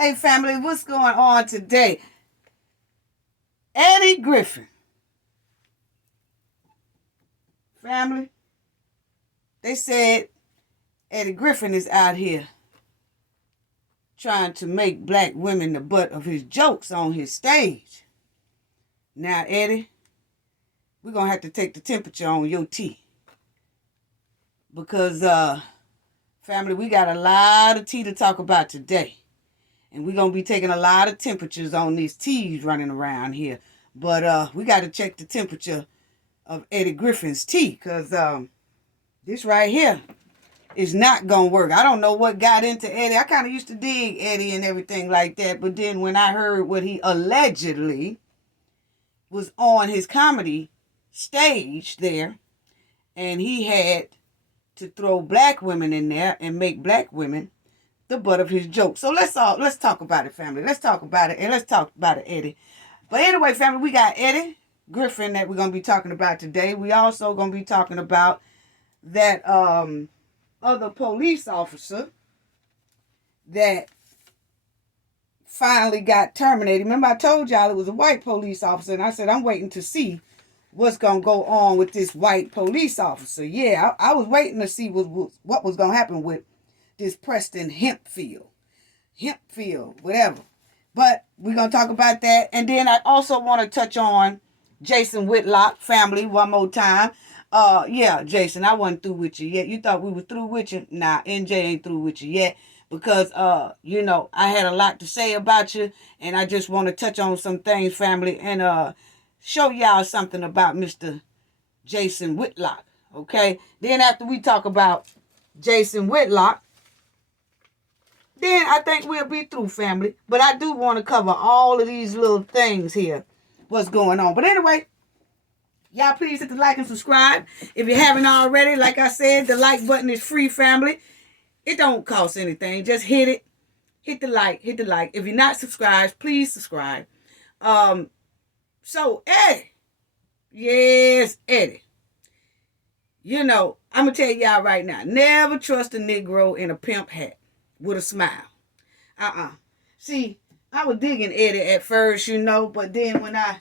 Hey family, what's going on today? Eddie Griffin. Family, they said Eddie Griffin is out here trying to make black women the butt of his jokes on his stage. Now, Eddie, we're going to have to take the temperature on your tea. Because, family, we got a lot of tea to talk about today. And we're going to be taking a lot of temperatures on these teas running around here. But we got to check the temperature of Eddie Griffin's tea. Because this right here is not going to work. I don't know what got into Eddie. I kind of used to dig Eddie and everything like that. But then when I heard what he allegedly was on his comedy stage there, and he had to throw black women in there and make black women the butt of his joke. So let's talk about it, family. Let's talk about it, and let's talk about it, Eddie. But anyway, family, we got Eddie Griffin that we're going to be talking about today. We also going to be talking about that other police officer that finally got terminated. Remember I told y'all it was a white police officer, and I said I'm waiting to see what's going to go on with this white police officer. Yeah, I was waiting to see what was going to happen with this Preston Hempfield, whatever. But we're going to talk about that. And then I also want to touch on Jason Whitlock family one more time. Yeah, Jason, I wasn't through with you yet. You thought we were through with you? Nah, NJ ain't through with you yet. Because, I had a lot to say about you. And I just want to touch on some things, family. And show y'all something about Mr. Jason Whitlock. Okay? Then after we talk about Jason Whitlock, then I think we'll be through, family. But I do want to cover all of these little things here. What's going on. But anyway, y'all please hit the like and subscribe. If you haven't already, like I said, the like button is free, family. It don't cost anything. Just hit it. Hit the like. If you're not subscribed, please subscribe. So, Eddie. Yes, Eddie. I'm going to tell y'all right now. Never trust a Negro in a pimp hat with a smile. See, I was digging Eddie at first, but then when I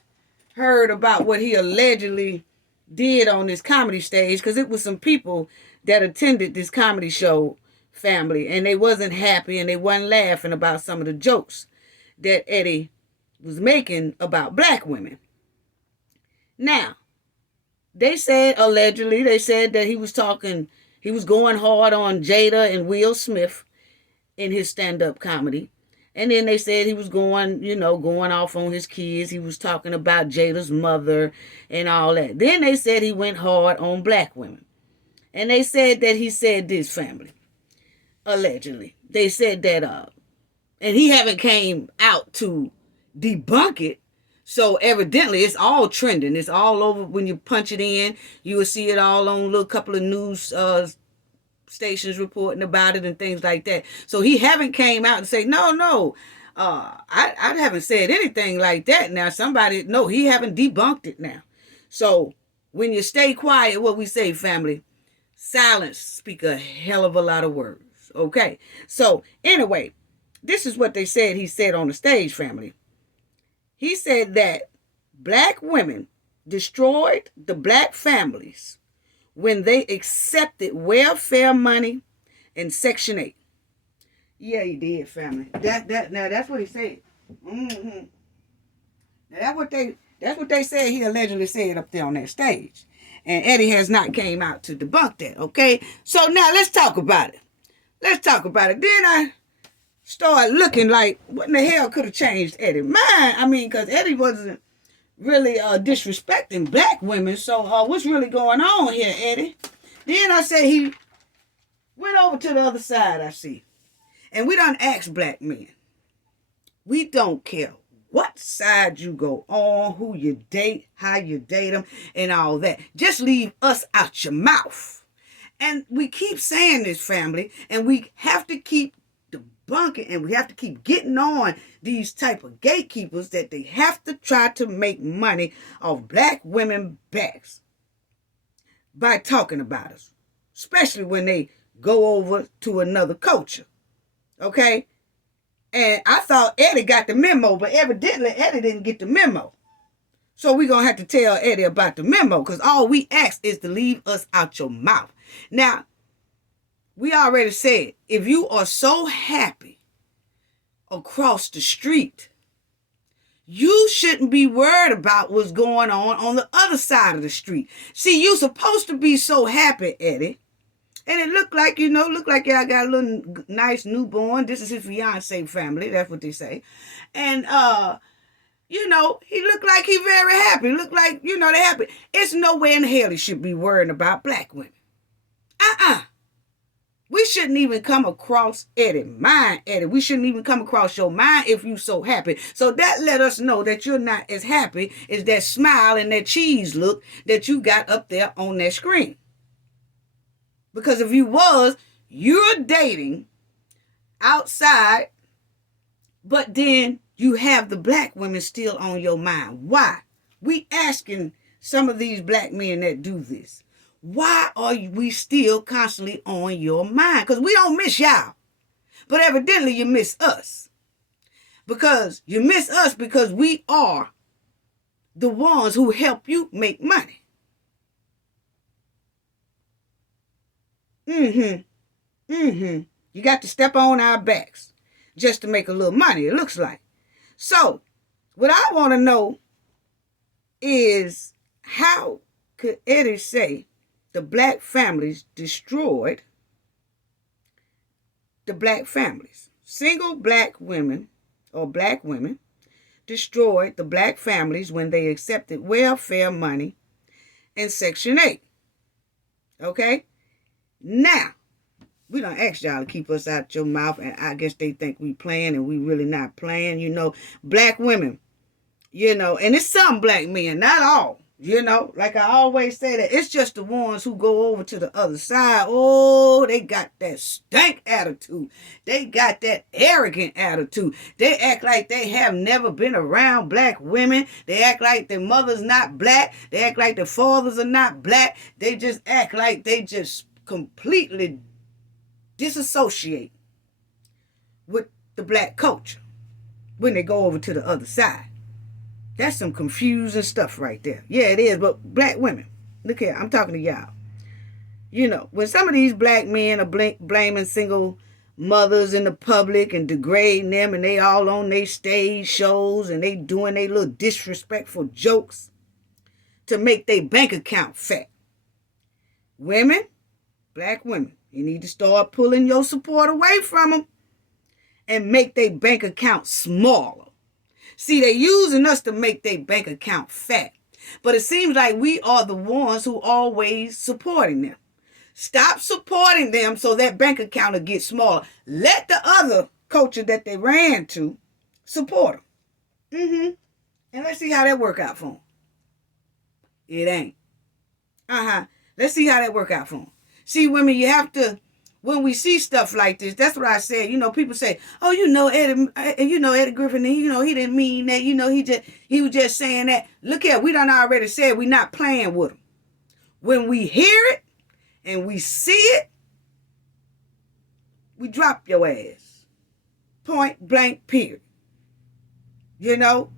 heard about what he allegedly did on this comedy stage, because it was some people that attended this comedy show, family, and they wasn't happy and they wasn't laughing about some of the jokes that Eddie was making about black women. Now, allegedly, they said that he was going hard on Jada and Will Smith in his stand-up comedy. And then they said he was going off on his kids. He was talking about Jada's mother and all that. Then they said he went hard on black women. And they said that he said this, family. Allegedly. They said that, and he haven't came out to debunk it. So evidently it's all trending. It's all over. When you punch it in, you will see it all on a little couple of news stations reporting about it and things like that. So he haven't came out and say, no, I haven't said anything like that. Now he haven't debunked it now. So when you stay quiet, what we say, family, silence speak a hell of a lot of words. Okay. So anyway, this is what they said he said on the stage, family. He said that black women destroyed the black families when they accepted welfare money and Section 8. Yeah, he did, family. Now that's what he said. Mm-hmm. Now that's what they said he allegedly said up there on that stage. And Eddie has not came out to debunk that, okay? So now let's talk about it. Then I started looking like, what in the hell could have changed Eddie? Because Eddie wasn't really disrespecting black women. So what's really going on here, Eddie? Then I said he went over to the other side, I see. And we done asked black men. We don't care what side you go on, who you date, how you date them, and all that. Just leave us out your mouth. And we keep saying this, family, and we have to keep debunking, and we have to keep getting on these type of gatekeepers that they have to try to make money off black women backs by talking about us, especially when they go over to another culture. Okay? And I thought Eddie got the memo, but evidently Eddie didn't get the memo. So we're going to have to tell Eddie about the memo, because all we ask is to leave us out your mouth. Now, we already said, if you are so happy across the street, you shouldn't be worried about what's going on the other side of the street. See, you're supposed to be so happy, Eddie. And it looked like, y'all got a little nice newborn. This is his fiance family. That's what they say. And, he looked like he very happy. Looked like, they're happy. It's no way in hell he should be worrying about black women. We shouldn't even come across Eddie. We shouldn't even come across your mind if you so happy. So that let us know that you're not as happy as that smile and that cheese look that you got up there on that screen. Because if you was, you're dating outside, but then you have the black women still on your mind. Why? We asking some of these black men that do this. Why are we still constantly on your mind? Because we don't miss y'all. But evidently you miss us. Because you miss us because we are the ones who help you make money. You got to step on our backs just to make a little money, it looks like. So, what I want to know is, how could Eddie say the black families destroyed the black families? Single black women or black women destroyed the black families when they accepted welfare money and Section 8. Okay? Now, we don't ask y'all to keep us out your mouth, and I guess they think we playing and we really not playing. Black women, and it's some black men, not all. Like I always say, that it's just the ones who go over to the other side. Oh, they got that stank attitude. They got that arrogant attitude. They act like they have never been around black women. They act like their mother's not black. They act like their fathers are not black. They just act like they just completely disassociate with the black culture when they go over to the other side. That's some confusing stuff right there. Yeah, it is. But black women, look here, I'm talking to y'all. When some of these black men are blaming single mothers in the public and degrading them, and they all on their stage shows and they doing their little disrespectful jokes to make their bank account fat. Women, black women, you need to start pulling your support away from them and make their bank account smaller. See, they're using us to make their bank account fat. But it seems like we are the ones who always supporting them. Stop supporting them so that bank account will get smaller. Let the other culture that they ran to support them. And let's see how that work out for them. It ain't. Let's see how that work out for them. See, women, you have to, when we see stuff like this, that's what I said. People say, oh, Eddie Griffin, he didn't mean that. He was just saying that. Look here, we done already said we not playing with him. When we hear it and we see it, we drop your ass. Point blank, period.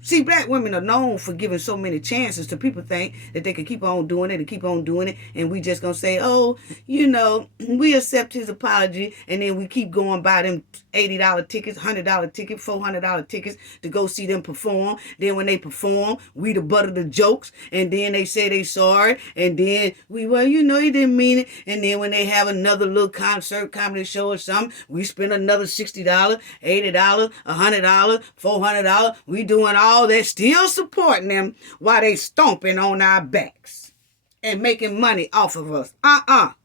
See, black women are known for giving so many chances to people think that they can keep on doing it, and we just gonna say, oh, we accept his apology, and then we keep going by them $80 tickets, $100 tickets, $400 tickets to go see them perform. Then when they perform, we the butt of the jokes, and then they say they sorry, and then he didn't mean it, and then when they have another little concert, comedy show or something, we spend another $60, $80, $100, $400. We doing all that, still supporting them while they stomping on our backs and making money off of us. Y'all.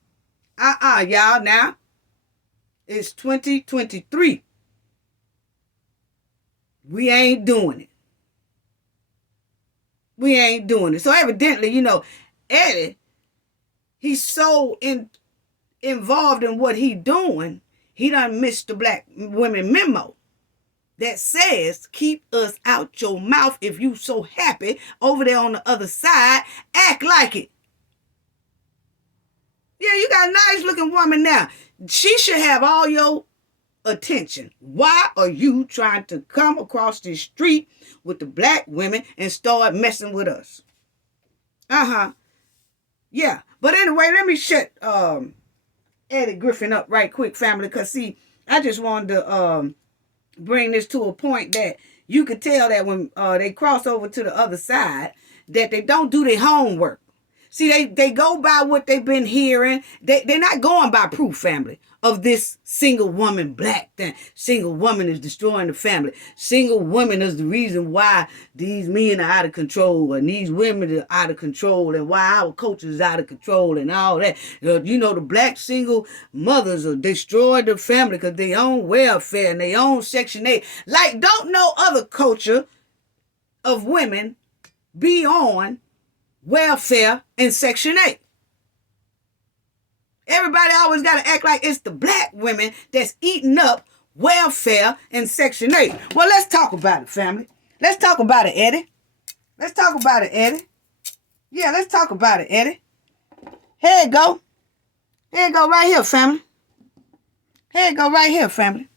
Now, it's 2023. We ain't doing it. So evidently, Eddie, he's so involved in what he doing, he done missed the black women memo that says, keep us out your mouth. If you so happy over there on the other side, act like it. Yeah, you got a nice looking woman now. She should have all your attention. Why are you trying to come across the street with the black women and start messing with us? Yeah. But anyway, let me shut Eddie Griffin up right quick, family, because see, I just wanted to bring this to a point that you could tell that when they cross over to the other side, that they don't do their homework. See, they go by what they've been hearing. They're not going by proof, family, of this single woman black thing. Single woman is destroying the family. Single woman is the reason why these men are out of control and these women are out of control and why our culture is out of control and all that. You know, the black single mothers are destroying the family because they own welfare and they own Section 8. Like, don't no other culture of women be on welfare and Section 8. Everybody always got to act like it's the black women that's eating up welfare and Section 8. Well, let's talk about it, family. Let's talk about it, Eddie. Let's talk about it, Eddie. Yeah, let's talk about it, Eddie. Here you go. Here you go right here, family. Here you go right here, family.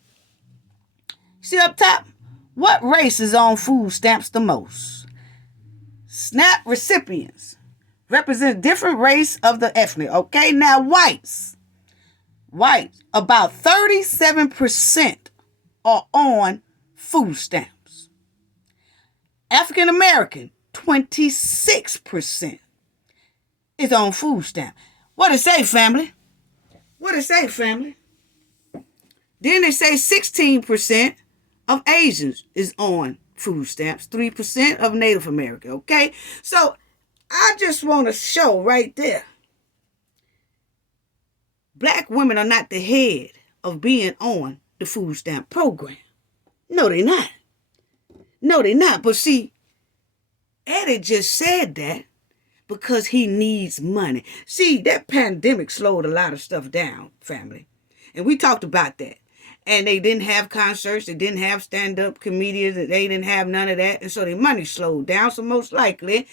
See up top? What race is on food stamps the most? SNAP recipients represent different race of the ethnic. Okay, now whites, about 37% are on food stamps. African American, 26% is on food stamps. What it say, family? What it say, family? Then they say 16% of Asians is on food stamps, 3% of Native American, okay? So I just want to show right there, black women are not the head of being on the food stamp program. No, they're not. No, they're not. But see, Eddie just said that because he needs money. See, that pandemic slowed a lot of stuff down, family. And we talked about that. And they didn't have concerts. They didn't have stand-up comedians. They didn't have none of that. And so their money slowed down. So most likely,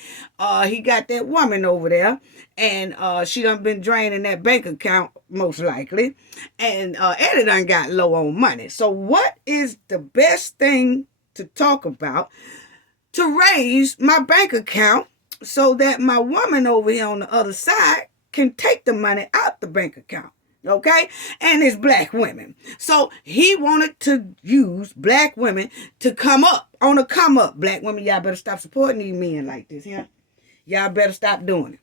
he got that woman over there. And she done been draining that bank account, most likely. And Eddie done got low on money. So what is the best thing to talk about to raise my bank account so that my woman over here on the other side can take the money out the bank account? Okay? And it's black women. So he wanted to use black women to come up. On a come up. Black women, y'all better stop supporting these men like this, yeah? Y'all better stop doing it.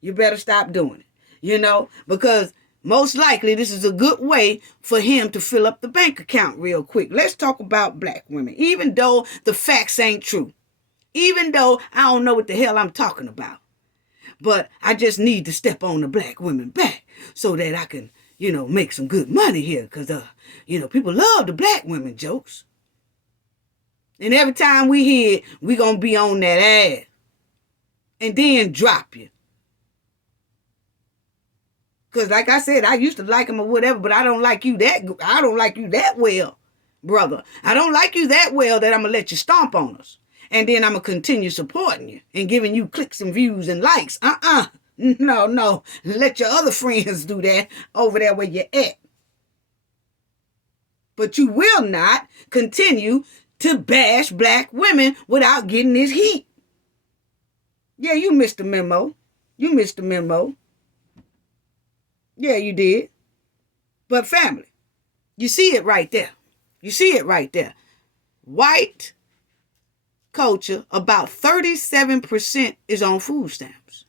You better stop doing it. You know? Because most likely this is a good way for him to fill up the bank account real quick. Let's talk about black women. Even though the facts ain't true. Even though I don't know what the hell I'm talking about. But I just need to step on the black women back so that I can, make some good money here. Because, people love the black women jokes. And every time we hear it, we going to be on that ass. And then drop you. Because like I said, I used to like him or whatever, but I don't like you that well, brother. I don't like you that well that I'm going to let you stomp on us. And then I'm going to continue supporting you and giving you clicks and views and likes. No. Let your other friends do that over there where you're at. But you will not continue to bash black women without getting this heat. Yeah, you missed the memo. You missed the memo. Yeah, you did. But family, you see it right there. You see it right there. White culture, about 37% is on food stamps.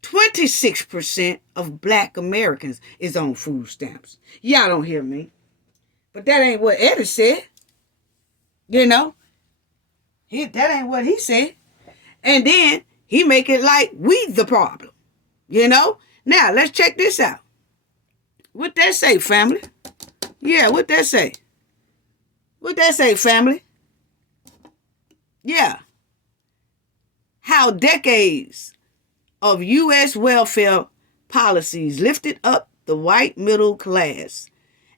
26% of black Americans is on food stamps. Y'all don't hear me. But that ain't what Eddie said. That ain't what he said. And then he make it like we the problem. Now, let's check this out. What that say, family? Yeah, what that say? What that say, family? Yeah. How decades of U.S. welfare policies lifted up the white middle class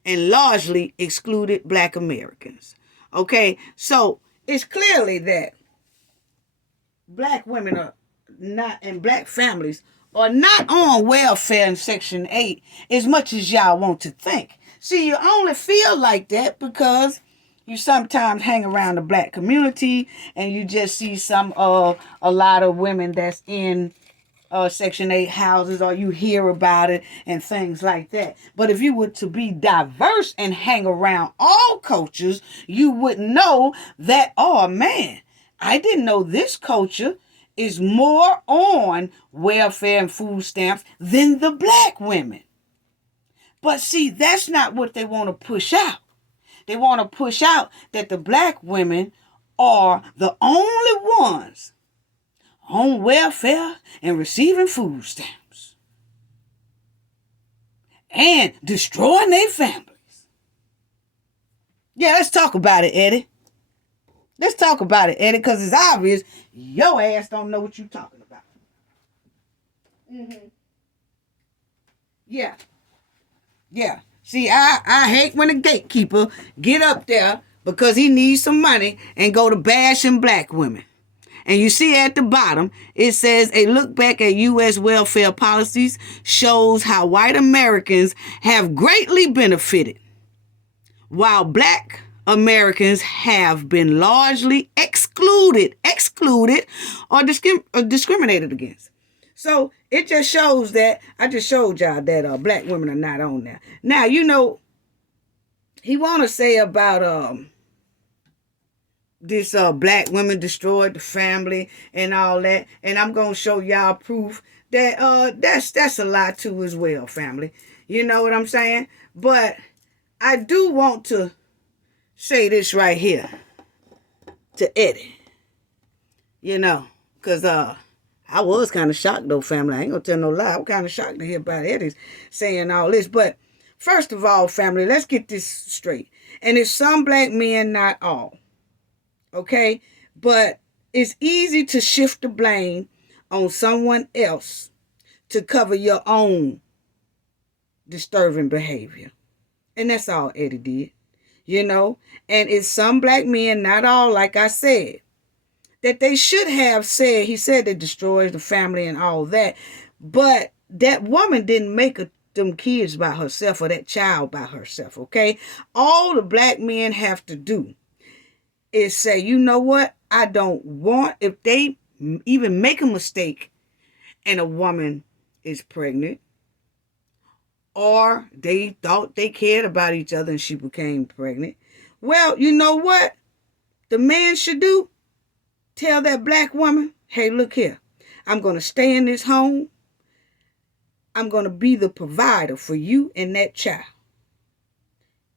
and largely excluded black Americans. Okay, so it's clearly that black women are not, and black families are not on welfare in Section 8 as much as y'all want to think. See, you only feel like that because you sometimes hang around the black community and you just see a lot of women that's in Section 8 houses, or you hear about it and things like that. But if you were to be diverse and hang around all cultures, you would know that, oh man, I didn't know this culture is more on welfare and food stamps than the black women. But see, that's not what they want to push out. They want to push out that the black women are the only ones on welfare and receiving food stamps and destroying their families. Yeah, let's talk about it, Eddie. Let's talk about it, Eddie, because it's obvious your ass don't know what you're talking about. Mm-hmm. Yeah. See, I hate when a gatekeeper get up there because he needs some money and go to bashing black women. And you see at the bottom, it says a look back at U.S. welfare policies shows how white Americans have greatly benefited, while black Americans have been largely excluded or discriminated against. So it just shows that, I just showed y'all that black women are not on there. Now, you know, he want to say about this black women destroyed the family and all that, and I'm gonna show y'all proof that that's a lie too as well, family. You know what I'm saying? But I do want to say this right here to Eddie. You know, because I was kind of shocked though, family. I ain't gonna tell no lie. I'm kind of shocked to hear about Eddie saying all this. But first of all, family, let's get this straight. And it's some black men, not all. Okay? But it's easy to shift the blame on someone else to cover your own disturbing behavior. And that's all Eddie did. You know? And it's some black men, not all, like I said, that they should have said, he said it destroys the family and all that. But that woman didn't make them kids by herself or that child by herself, okay? All the black men have to do is say, you know what? I don't want, if they even make a mistake and a woman is pregnant, or they thought they cared about each other and she became pregnant, well, you know what the man should do? Tell that black woman, hey, look here, I'm going to stay in this home. I'm going to be the provider for you and that child.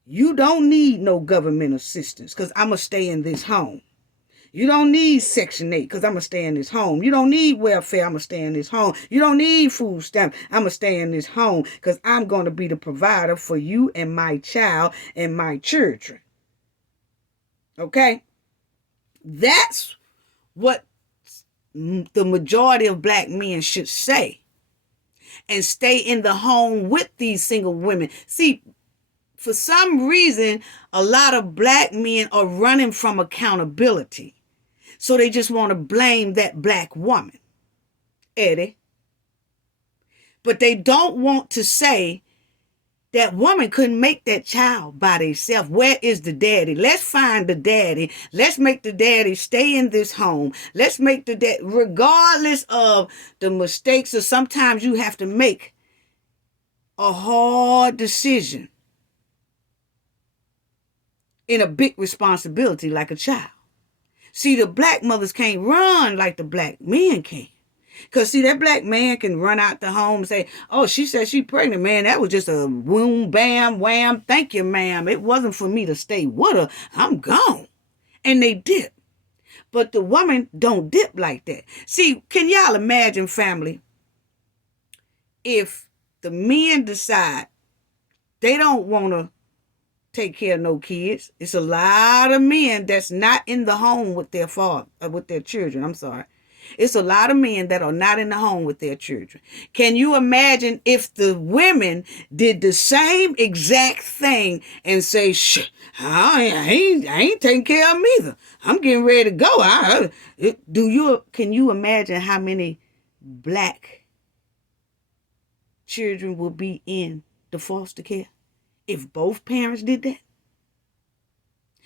You don't need no government assistance because I'm going to stay in this home. You don't need Section 8 because I'm going to stay in this home. You don't need welfare. I'm going to stay in this home. You don't need food stamps. I'm going to stay in this home because I'm going to be the provider for you and my child and my children. Okay? That's what the majority of black men should say. And stay in the home with these single women. See, for some reason, a lot of black men are running from accountability. So they just want to blame that black woman, Eddie. But they don't want to say that woman couldn't make that child by themselves. Where is the daddy? Let's find the daddy. Let's make the daddy stay in this home. Let's make the daddy, regardless of the mistakes, or sometimes you have to make a hard decision in a big responsibility like a child. See, the black mothers can't run like the black men can. Because, see, that black man can run out the home and say, oh, she said she's pregnant, man. That was just a boom, bam, wham. Thank you, ma'am. It wasn't for me to stay with her. I'm gone. And they dip. But the woman don't dip like that. See, can y'all imagine, family, if the men decide they don't want to take care of no kids? It's a lot of men that's not in the home with their father, with their children. I'm sorry. It's a lot of men that are not in the home with their children. Can you imagine if the women did the same exact thing and say, shh, I ain't taking care of them either. I'm getting ready to go. Can you imagine how many black children will be in the foster care if both parents did that?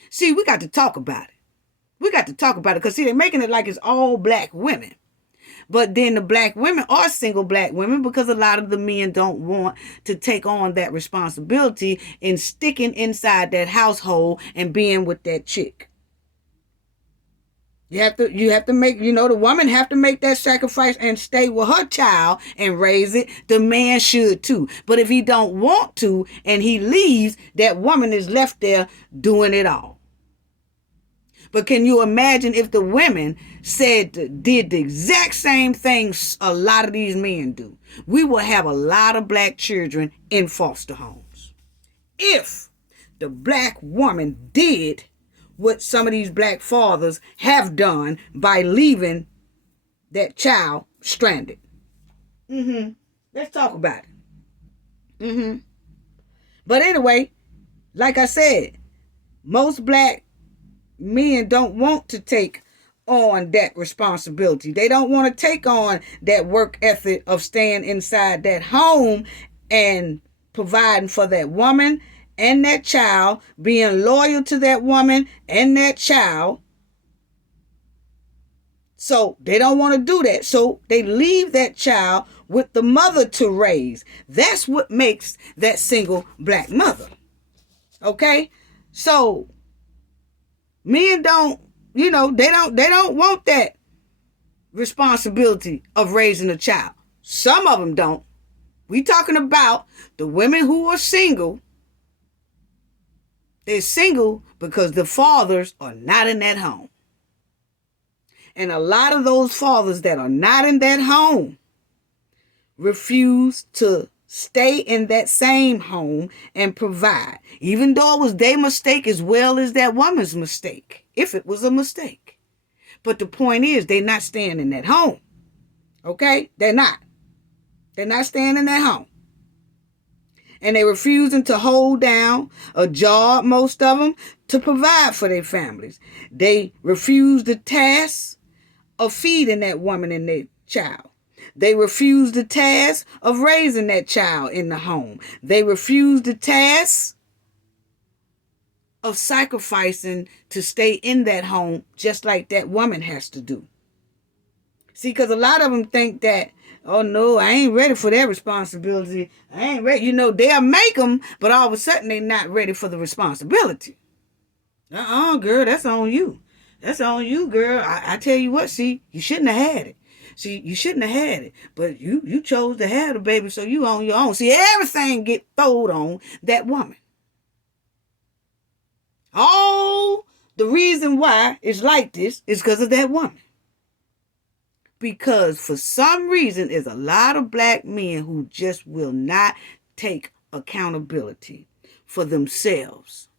See, we got to talk about it. We got to talk about it because, see, they're making it like it's all black women. But then the black women are single black women because a lot of the men don't want to take on that responsibility in sticking inside that household and being with that chick. You have to make, the woman have to make that sacrifice and stay with her child and raise it. The man should too. But if he don't want to and he leaves, that woman is left there doing it all. But can you imagine if the women did the exact same things a lot of these men do? We will have a lot of black children in foster homes. If the black woman did what some of these black fathers have done by leaving that child stranded. Let's talk about it. But anyway, like I said, most black men don't want to take on that responsibility. They don't want to take on that work ethic of staying inside that home and providing for that woman and that child, being loyal to that woman and that child. So they don't want to do that. So they leave that child with the mother to raise. That's what makes that single black mother. Okay? So men don't, they don't want that responsibility of raising a child. Some of them don't. We talking about the women who are single. They're single because the fathers are not in that home. And a lot of those fathers that are not in that home refuse to stay in that same home and provide, even though it was their mistake as well as that woman's mistake, if it was a mistake. But the point is, they're not staying in that home. Okay? They're not. They're not staying in that home. And they're refusing to hold down a job, most of them, to provide for their families. They refuse the task of feeding that woman and their child. They refuse the task of raising that child in the home. They refuse the task of sacrificing to stay in that home just like that woman has to do. See, because a lot of them think that, oh no, I ain't ready for that responsibility. I ain't ready. They'll make them, but all of a sudden they're not ready for the responsibility. Girl, that's on you. That's on you, girl. I tell you what, see, you shouldn't have had it. See, you shouldn't have had it, but you chose to have the baby, so you on your own. See, everything get thrown on that woman. All the reason why it's like this is because of that woman. Because for some reason, there's a lot of black men who just will not take accountability for themselves.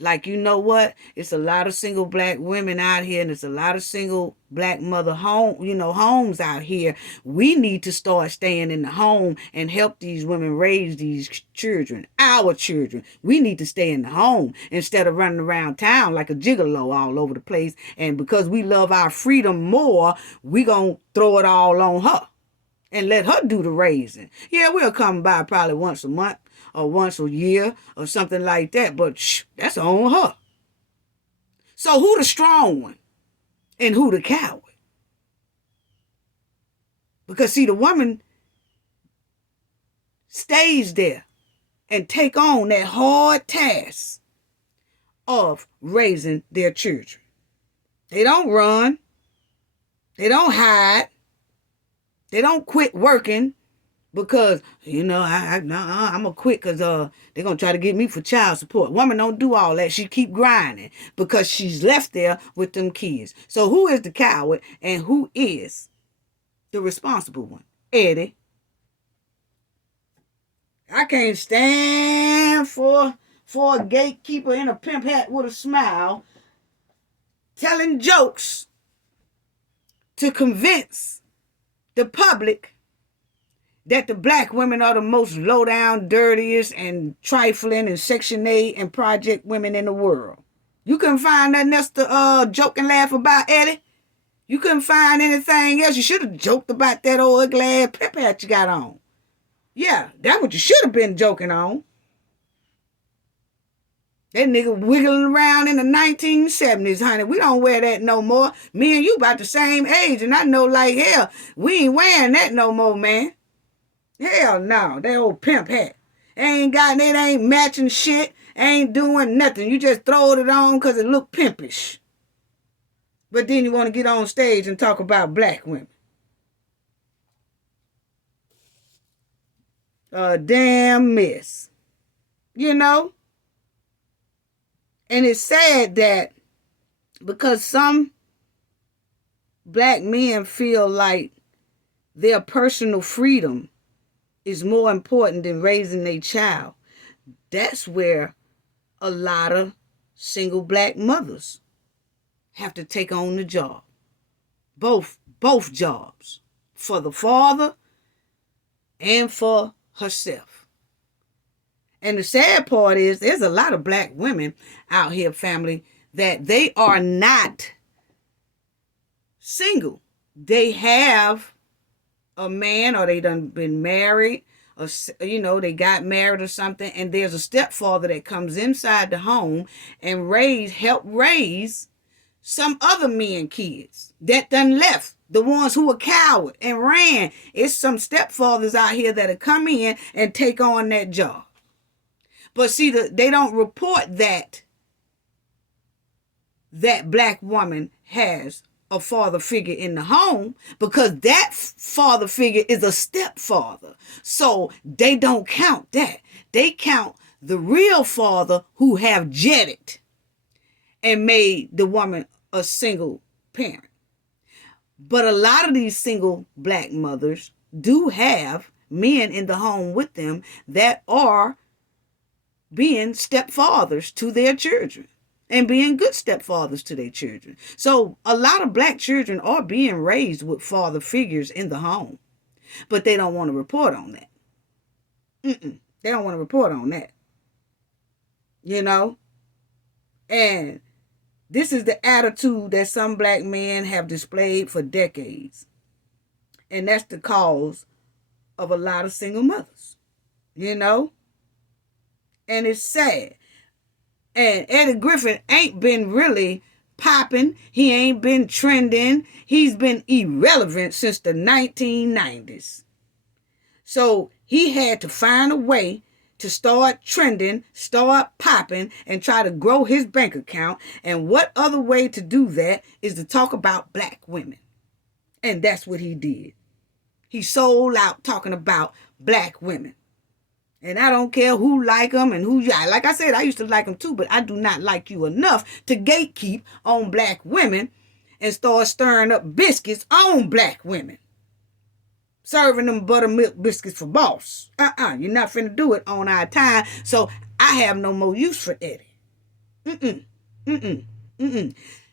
Like, you know what? It's a lot of single black women out here, and it's a lot of single black mother homes out here. We need to start staying in the home and help these women raise these children, our children. We need to stay in the home instead of running around town like a gigolo all over the place. And because we love our freedom more, we gonna throw it all on her and let her do the raising. Yeah, we'll come by probably once a month or once a year or something like that, but that's on her. So who the strong one and who the coward? Because see, the woman stays there and take on that hard task of raising their children. They don't run. They don't hide. They don't quit working because, I'm going to quit because they're going to try to get me for child support. Woman don't do all that. She keep grinding because she's left there with them kids. So who is the coward and who is the responsible one? Eddie. I can't stand for a gatekeeper in a pimp hat with a smile telling jokes to convince the public that the black women are the most low down, dirtiest, and trifling, and Section 8 and project women in the world. You couldn't find nothing else to joke and laugh about, Eddie? You couldn't find anything else? You should have joked about that old ugly ass pimp hat you got on. Yeah, that's what you should have been joking on. That nigga wiggling around in the 1970s, honey. We don't wear that no more. Me and you about the same age, and I know like hell, we ain't wearing that no more, man. Hell no, that old pimp hat. It ain't matching shit, ain't doing nothing. You just throw it on because it look pimpish. But then you want to get on stage and talk about black women. A damn mess. You know? And it's sad that because some black men feel like their personal freedom is more important than raising a child, that's where a lot of single black mothers have to take on the job. Both jobs. For the father and for herself. And the sad part is there's a lot of black women out here, family, that they are not single. They have a man, or they done been married, or they got married or something, and there's a stepfather that comes inside the home and help raise some other men kids that done left. The ones who were coward and ran. It's some stepfathers out here that'll come in and take on that job. But see, they don't report that black woman has a father figure in the home, because that father figure is a stepfather. So they don't count that. They count the real father who have jetted and made the woman a single parent. But a lot of these single black mothers do have men in the home with them that are being stepfathers to their children and being good stepfathers to their children. So a lot of black children are being raised with father figures in the home, but they don't want to report on that. They don't want to report on that. You know? And this is the attitude that some black men have displayed for decades. And that's the cause of a lot of single mothers. You know? And it's sad. And Eddie Griffin ain't been really popping. He ain't been trending. He's been irrelevant since the 1990s. So he had to find a way to start trending, start popping, and try to grow his bank account. And what other way to do that is to talk about black women. And that's what he did. He sold out talking about black women. And I don't care who like them and who, like I said, I used to like them too, but I do not like you enough to gatekeep on black women and start stirring up biscuits on black women. Serving them buttermilk biscuits for boss. You're not finna do it on our time. So I have no more use for Eddie.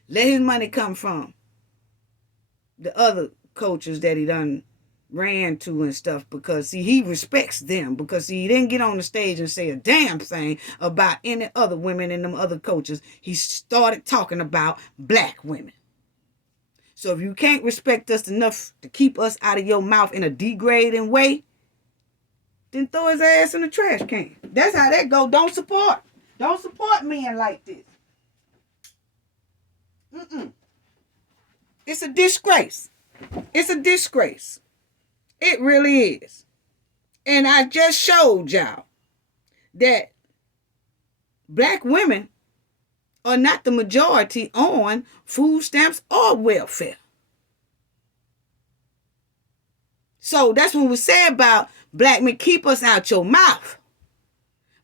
Let his money come from the other coaches that he done ran to and stuff, because see, he respects them, because see, he didn't get on the stage and say a damn thing about any other women and them other coaches. He started talking about black women. So if you can't respect us enough to keep us out of your mouth in a degrading way, then throw his ass in the trash can. That's how that go. Don't support men like this. It's a disgrace. It's a disgrace. It really is. And I just showed y'all that black women are not the majority on food stamps or welfare. So that's what we say about black men. Keep us out your mouth.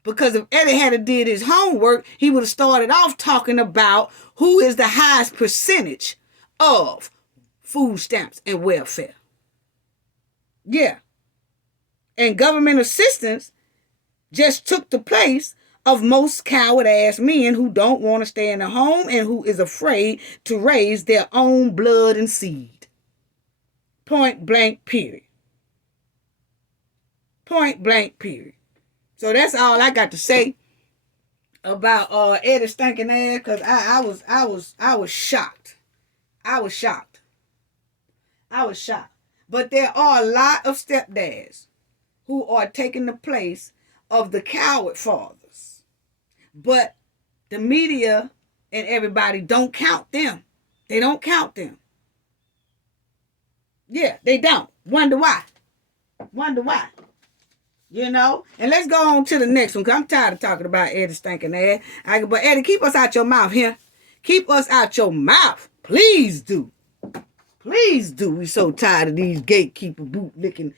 Because if Eddie had did his homework, he would have started off talking about who is the highest percentage of food stamps and welfare. Yeah. And government assistance just took the place of most coward-ass men who don't want to stay in the home and who is afraid to raise their own blood and seed. Point blank, period. Point blank, period. So that's all I got to say about Eddie stinking ass, because I was shocked. I was shocked. But there are a lot of stepdads who are taking the place of the coward fathers. But the media and everybody don't count them. They don't count them. Yeah, they don't. Wonder why. Wonder why. You know? And let's go on to the next one, because I'm tired of talking about Eddie stinking ass. But Eddie, keep us out your mouth here. Keep us out your mouth. Please do. Please do. We so tired of these gatekeeper boot licking,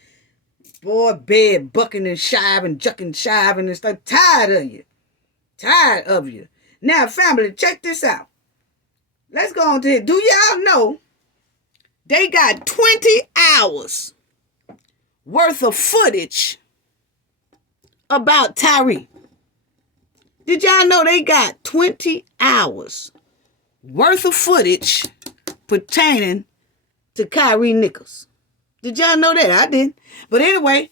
boy, bed bucking and shiving, jucking, shiving and stuff. Tired of you. Tired of you. Now, family, check this out. Let's go on to it. Do y'all know they got 20 hours worth of footage about Tyree? Did y'all know they got 20 hours worth of footage pertaining to Tyree Nichols? Did y'all know that? I didn't. But anyway,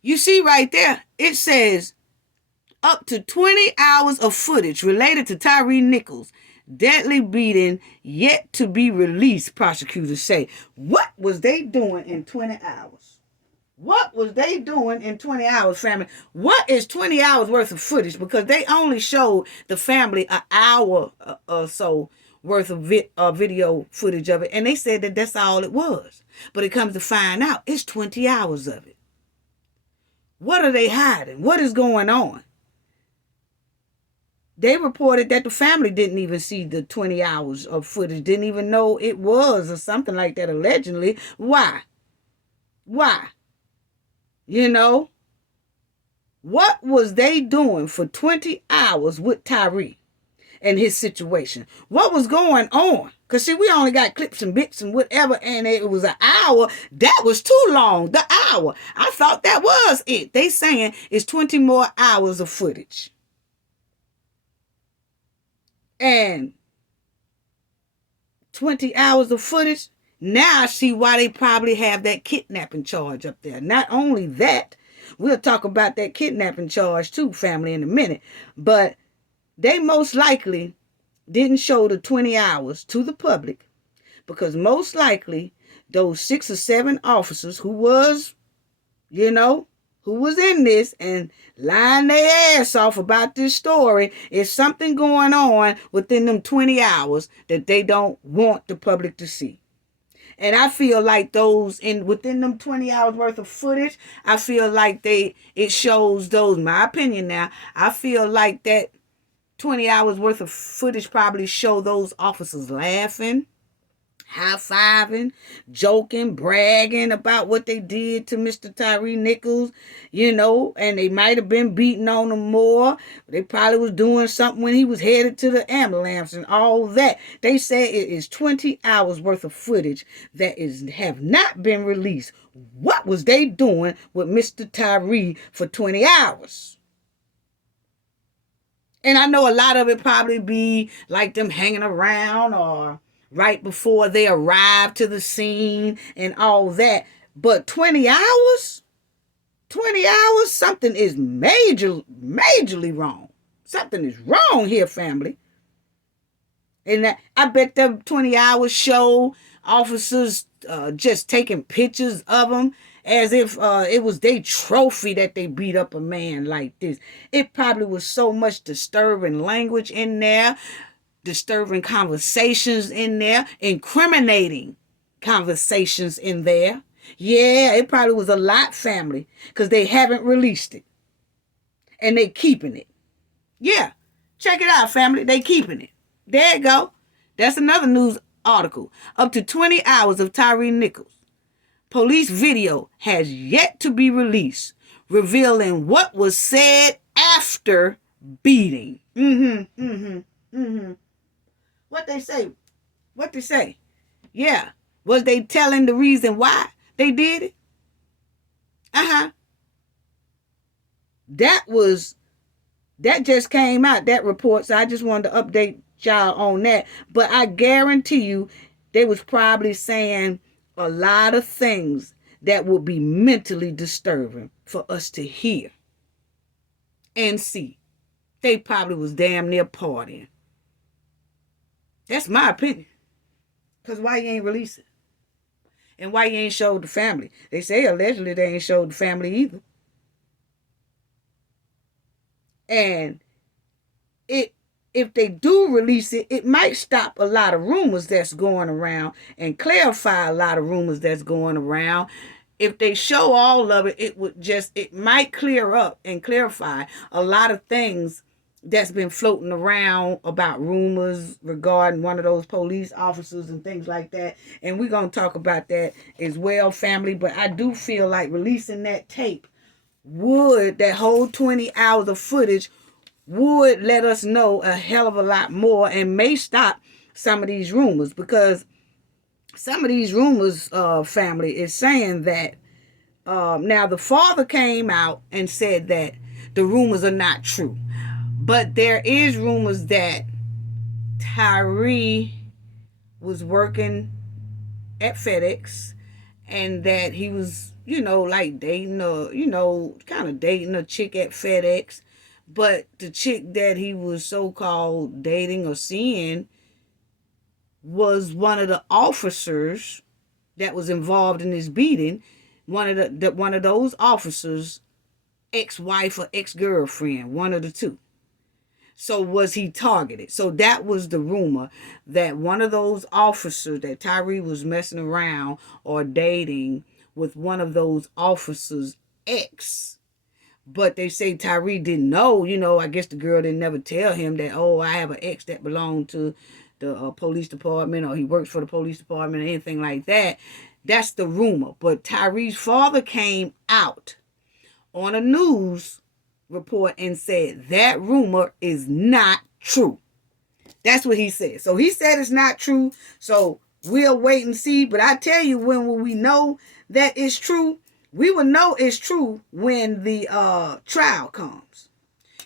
you see right there, it says up to 20 hours of footage related to Tyree Nichols' deadly beating yet to be released, prosecutors say. What was they doing in 20 hours? What was they doing in 20 hours, family? What is 20 hours worth of footage? Because they only showed the family an hour or so worth of video footage of it. And they said that that's all it was. But it comes to find out, it's 20 hours of it. What are they hiding? What is going on? They reported that the family didn't even see the 20 hours of footage, didn't even know it was or something like that, allegedly. Why? Why? You know? What was they doing for 20 hours with Tyree and his situation? What was going on? Because, see, we only got clips and bits and whatever, and it was an hour. That was too long, the hour. I thought that was it. They saying it's 20 more hours of footage. And 20 hours of footage. Now I see why they probably have that kidnapping charge up there. Not only that, we'll talk about that kidnapping charge too, family, in a minute. But they most likely didn't show the 20 hours to the public because most likely those 6 or 7 officers who was, you know, who was in this and lying their ass off about this story, is something going on within them 20 hours that they don't want the public to see. And I feel like those within them 20 hours worth of footage, I feel like it shows those, my opinion now, I feel like that 20 hours worth of footage probably show those officers laughing, high-fiving, joking, bragging about what they did to Mr. Tyree Nichols, you know, and they might have been beating on him more. They probably was doing something when he was headed to the ambulance and all that. They say it is 20 hours worth of footage that have not been released. What was they doing with Mr. Tyree for 20 hours? And I know a lot of it probably be like them hanging around or right before they arrive to the scene and all that. But 20 hours? 20 hours? Something is majorly wrong. Something is wrong here, family. And I bet the 20 hours show officers just taking pictures of them as if it was their trophy that they beat up a man like this. It probably was so much disturbing language in there, disturbing conversations in there, incriminating conversations in there. Yeah, it probably was a lot, family, because they haven't released it. And they keeping it. Yeah, check it out, family. They keeping it. There you go. That's another news article. Up to 20 hours of Tyree Nichols. Police video has yet to be released, revealing what was said after beating. What they say? What they say? Yeah. Was they telling the reason why they did it? That just came out, that report. So I just wanted to update y'all on that. But I guarantee you, they was probably saying a lot of things that would be mentally disturbing for us to hear and see. They probably was damn near partying. That's my opinion. Because why you ain't release it? And why you ain't showed the family? They say allegedly they ain't showed the family either. And if they do release it, it might stop a lot of rumors that's going around and clarify a lot of rumors that's going around. If they show all of it, it might clear up and clarify a lot of things that's been floating around about rumors regarding one of those police officers and things like that. And we're going to talk about that as well, family. But I do feel like releasing that tape that whole 20 hours of footage would let us know a hell of a lot more and may stop some of these rumors, because some of these rumors, family, is saying that now the father came out and said that the rumors are not true, but there is rumors that Tyree was working at FedEx and that he was, like dating kind of dating a chick at FedEx. But the chick that he was so-called dating or seeing was one of the officers that was involved in this beating. One of those officers' ex-wife or ex-girlfriend, one of the two. So was he targeted? So that was the rumor, that one of those officers that Tyree was messing around or dating with one of those officers' ex. But they say Tyree didn't know, I guess the girl didn't never tell him that, oh, I have an ex that belonged to the police department, or he works for the police department, or anything like that. That's the rumor. But Tyree's father came out on a news report and said that rumor is not true. That's what he said. So he said it's not true. So we'll wait and see. But I tell you, when will we know that it's true? We will know it's true when the trial comes.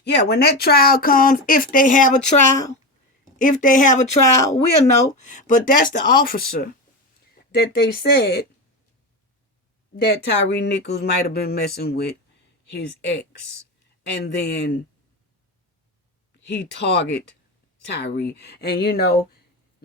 Yeah, when that trial comes, if they have a trial, we'll know. But that's the officer that they said that Tyree Nichols might have been messing with his ex. And then he targeted Tyree. And, the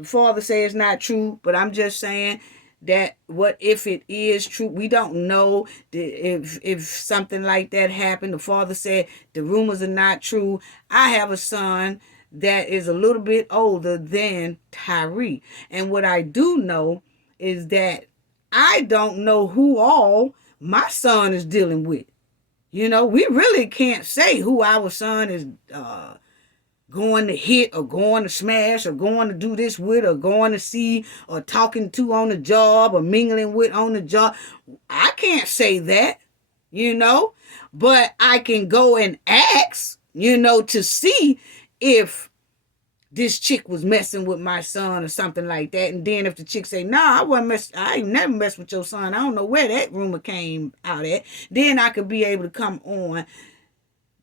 father says it's not true, but I'm just saying that what if it is true? We don't know if something like that happened. The father said the rumors are not true. I have a son that is a little bit older than Tyree. And what I do know is that I don't know who all my son is dealing with. We really can't say who our son is going to hit or going to smash or going to do this with or going to see or talking to on the job or mingling with on the job. I can't say that, but I can go and ask, to see if this chick was messing with my son or something like that. And then if the chick say, nah, I ain't never messed with your son, I don't know where that rumor came out at, then I could be able to come on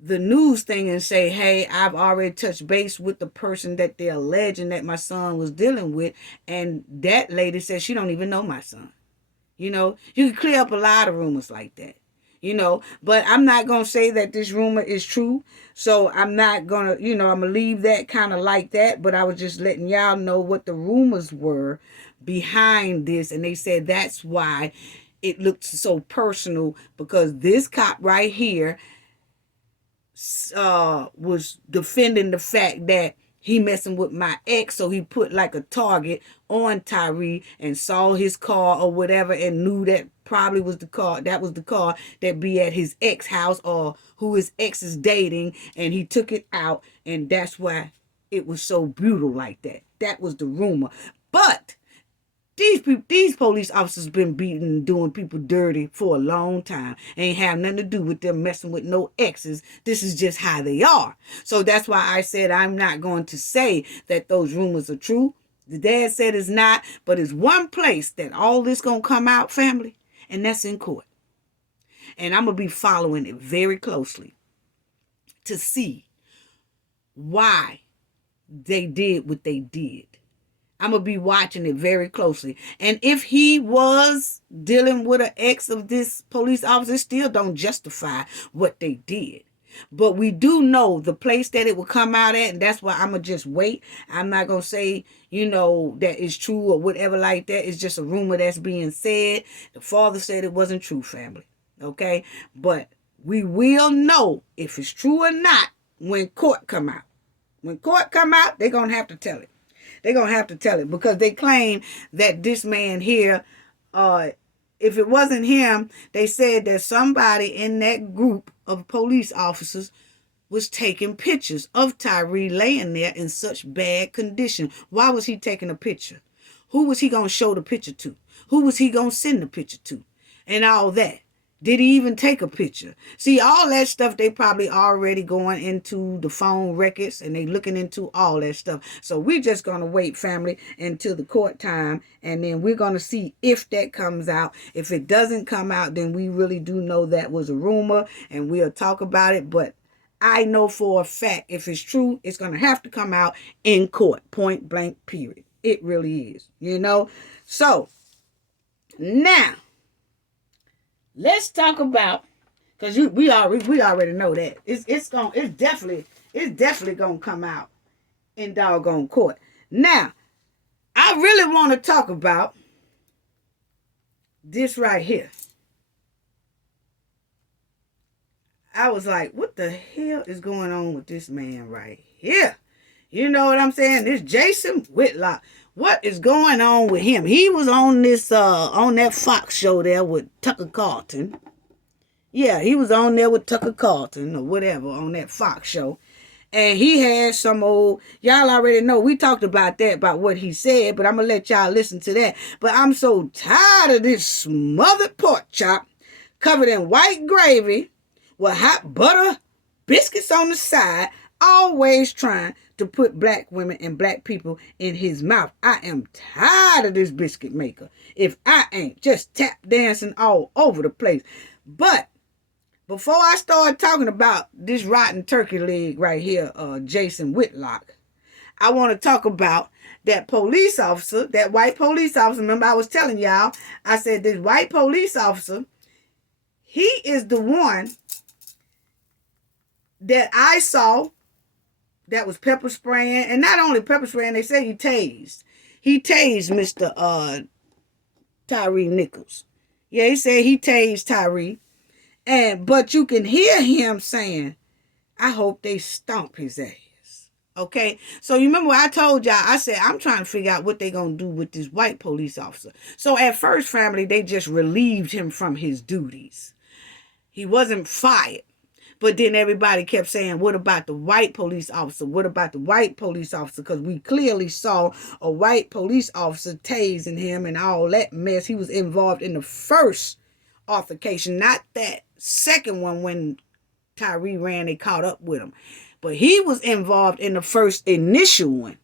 the news thing and say, hey, I've already touched base with the person that they're alleging that my son was dealing with, and that lady says she don't even know my son. You can clear up a lot of rumors like that. But I'm not going to say that this rumor is true. So I'm not going to, I'm going to leave that kind of like that. But I was just letting y'all know what the rumors were behind this. And they said that's why it looked so personal, because this cop right here was defending the fact that he messing with my ex, so he put like a target on Tyree and saw his car or whatever and knew that probably was the car. That was the car that be at his ex house or who his ex is dating, and he took it out, and that's why it was so brutal like that. That was the rumor. But these police officers been beating and doing people dirty for a long time. Ain't have nothing to do with them messing with no exes. This is just how they are. So that's why I said I'm not going to say that those rumors are true. The dad said it's not, but it's one place that all this gonna come out, family, and that's in court. And I'm gonna be following it very closely to see why they did what they did. I'm going to be watching it very closely. And if he was dealing with an ex of this police officer, still don't justify what they did. But we do know the place that it will come out at, and that's why I'm going to just wait. I'm not going to say, that it's true or whatever like that. It's just a rumor that's being said. The father said it wasn't true, family. Okay? But we will know if it's true or not when court come out. When court come out, they're going to have to tell it. They're going to have to tell it because they claim that this man here, if it wasn't him, they said that somebody in that group of police officers was taking pictures of Tyree laying there in such bad condition. Why was he taking a picture? Who was he going to show the picture to? Who was he going to send the picture to? And all that. Did he even take a picture? See, all that stuff, they probably already going into the phone records and they looking into all that stuff. So we're just going to wait, family, until the court time. And then we're going to see if that comes out. If it doesn't come out, then we really do know that was a rumor and we'll talk about it. But I know for a fact, if it's true, it's going to have to come out in court, point blank, period. It really is, you know. So now, let's talk about, because we already know that it's definitely gonna come out in doggone court. Now, I really want to talk about this right here. I was like, what the hell is going on with this man right here? You know what I'm saying? This Jason Whitlock. What is going on with him? He was on this on that Fox show there with Tucker Carlson. Yeah, he was on there with Tucker Carlson or whatever on that Fox show. And he had some old, y'all already know, we talked about that, about what he said, but I'm going to let y'all listen to that. But I'm so tired of this smothered pork chop covered in white gravy with hot butter, biscuits on the side, always trying to put black women and black people in his mouth. I am tired of this biscuit maker. If I ain't just tap dancing all over the place. But before I start talking about this rotten turkey leg right here, Jason Whitlock, I want to talk about that police officer, that white police officer. Remember I was telling y'all, I said this white police officer, he is the one that I saw that was pepper spraying, and not only pepper spraying, they say he tased. He tased Mr. Tyree Nichols. Yeah, he said he tased Tyree. But you can hear him saying, I hope they stomp his ass. Okay? So you remember what I told y'all? I said, I'm trying to figure out what they're going to do with this white police officer. So at first, family, they just relieved him from his duties. He wasn't fired. But then everybody kept saying, what about the white police officer? What about the white police officer? Because we clearly saw a white police officer tasing him and all that mess. He was involved in the first altercation, not that second one when Tyree ran, they caught up with him. But he was involved in the first initial one.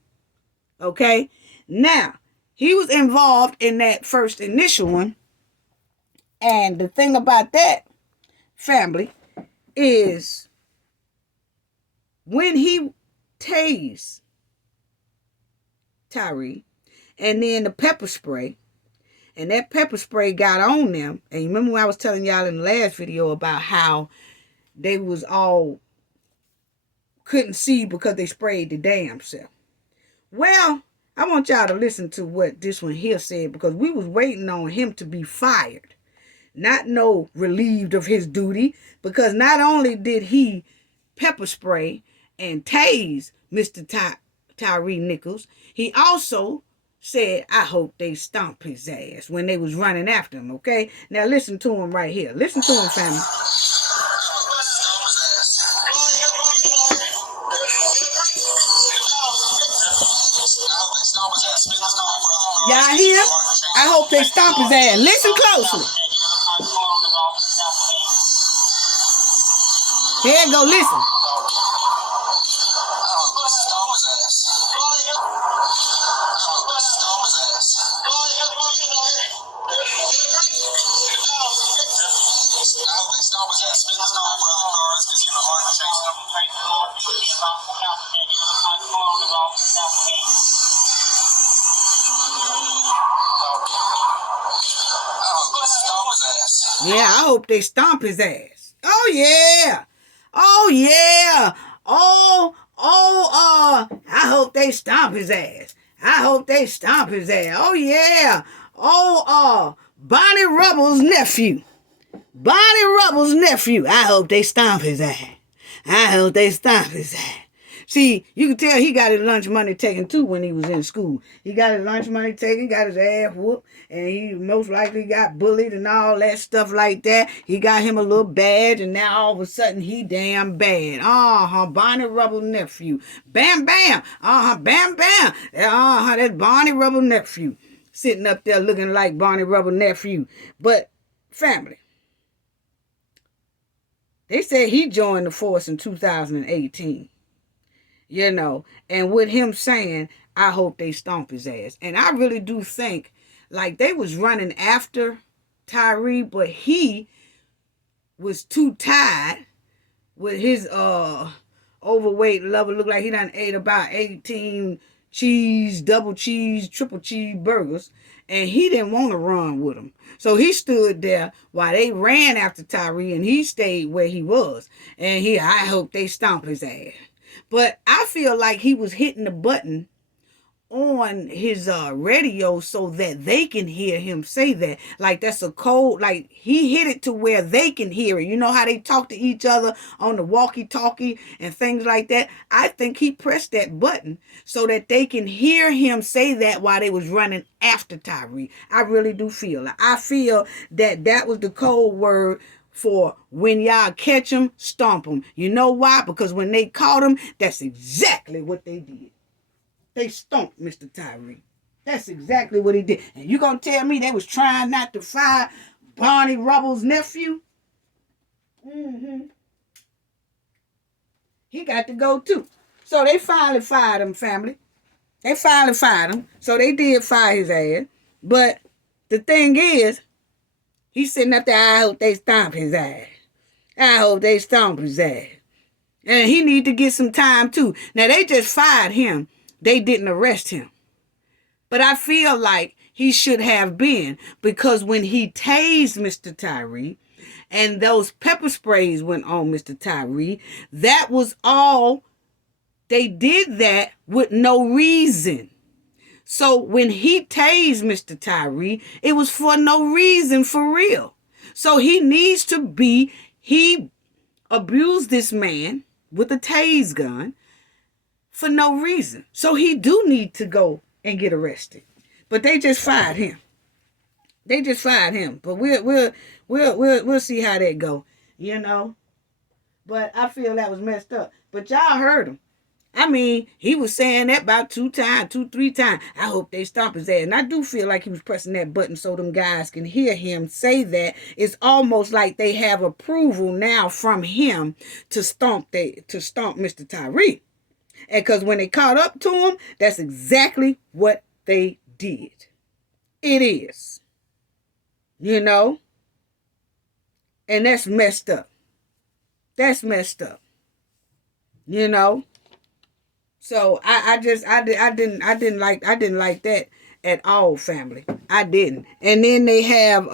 Okay? Now, he was involved in that first initial one. And the thing about that, family, is when he tased Tyree and then the pepper spray, and that pepper spray got on them. And you remember when I was telling y'all in the last video about how they was all couldn't see because they sprayed the damn self. Well, I want y'all to listen to what this one here said, because we was waiting on him to be fired. Not no relieved of his duty, because not only did he pepper spray and tase Mr. Tyree Nichols, he also said, I hope they stomp his ass when they was running after him, okay? Now listen to him right here. Listen to him, family. Y'all hear? I hope they stomp his ass. Listen closely. Here, go listen. Yeah, I hope they stomp his ass. Oh, yeah. Oh, yeah. I hope they stomp his ass. I hope they stomp his ass. Oh, yeah. Bonnie Rubble's nephew. Bonnie Rubble's nephew. I hope they stomp his ass. I hope they stomp his ass. See, you can tell he got his lunch money taken too when he was in school. He got his lunch money taken, got his ass whooped, and he most likely got bullied and all that stuff like that. He got him a little badge, and now all of a sudden he damn bad. Barney Rubble nephew. Bam, bam. Bam, bam. That's Barney Rubble nephew. Sitting up there looking like Barney Rubble nephew. But, family, they said he joined the force in 2018. You know, and with him saying, I hope they stomp his ass. And I really do think, like, they was running after Tyree, but he was too tired with his overweight lover. Looked like he done ate about 18 cheese, double cheese, triple cheese burgers, and he didn't want to run with them. So he stood there while they ran after Tyree, and he stayed where he was. And I hope they stomp his ass. But I feel like he was hitting the button on his radio so that they can hear him say that. Like, that's a code. Like, he hit it to where they can hear it. You know how they talk to each other on the walkie-talkie and things like that? I think he pressed that button so that they can hear him say that while they was running after Tyree. I really do feel it. I feel that that was the code word for when y'all catch him, stomp him. You know why? Because when they caught him, that's exactly what they did. They stomped Mr. Tyree. That's exactly what he did. And you gonna tell me they was trying not to fire Barney Rubble's nephew? He got to go too. So they finally fired him, family. They finally fired him. So they did fire his ass. But the thing is, he's sitting up there, I hope they stomp his ass. I hope they stomp his ass. And he need to get some time too. Now, they just fired him. They didn't arrest him. But I feel like he should have been, because when he tased Mr. Tyree and those pepper sprays went on Mr. Tyree, that was all. They did that with no reason. So when he tased Mr. Tyree, it was for no reason, for real. So he needs to be, he abused this man with a tase gun for no reason. So he do need to go and get arrested. But they just fired him. They just fired him. But we'll see how that go, you know. But I feel that was messed up. But y'all heard him. I mean, he was saying that about 3 times. I hope they stomp his ass. And I do feel like he was pressing that button so them guys can hear him say that. It's almost like they have approval now from him to stomp Mr. Tyree. And because when they caught up to him, that's exactly what they did. It is. You know? And that's messed up. That's messed up. You know? So I didn't like that at all, family. I didn't. And then they have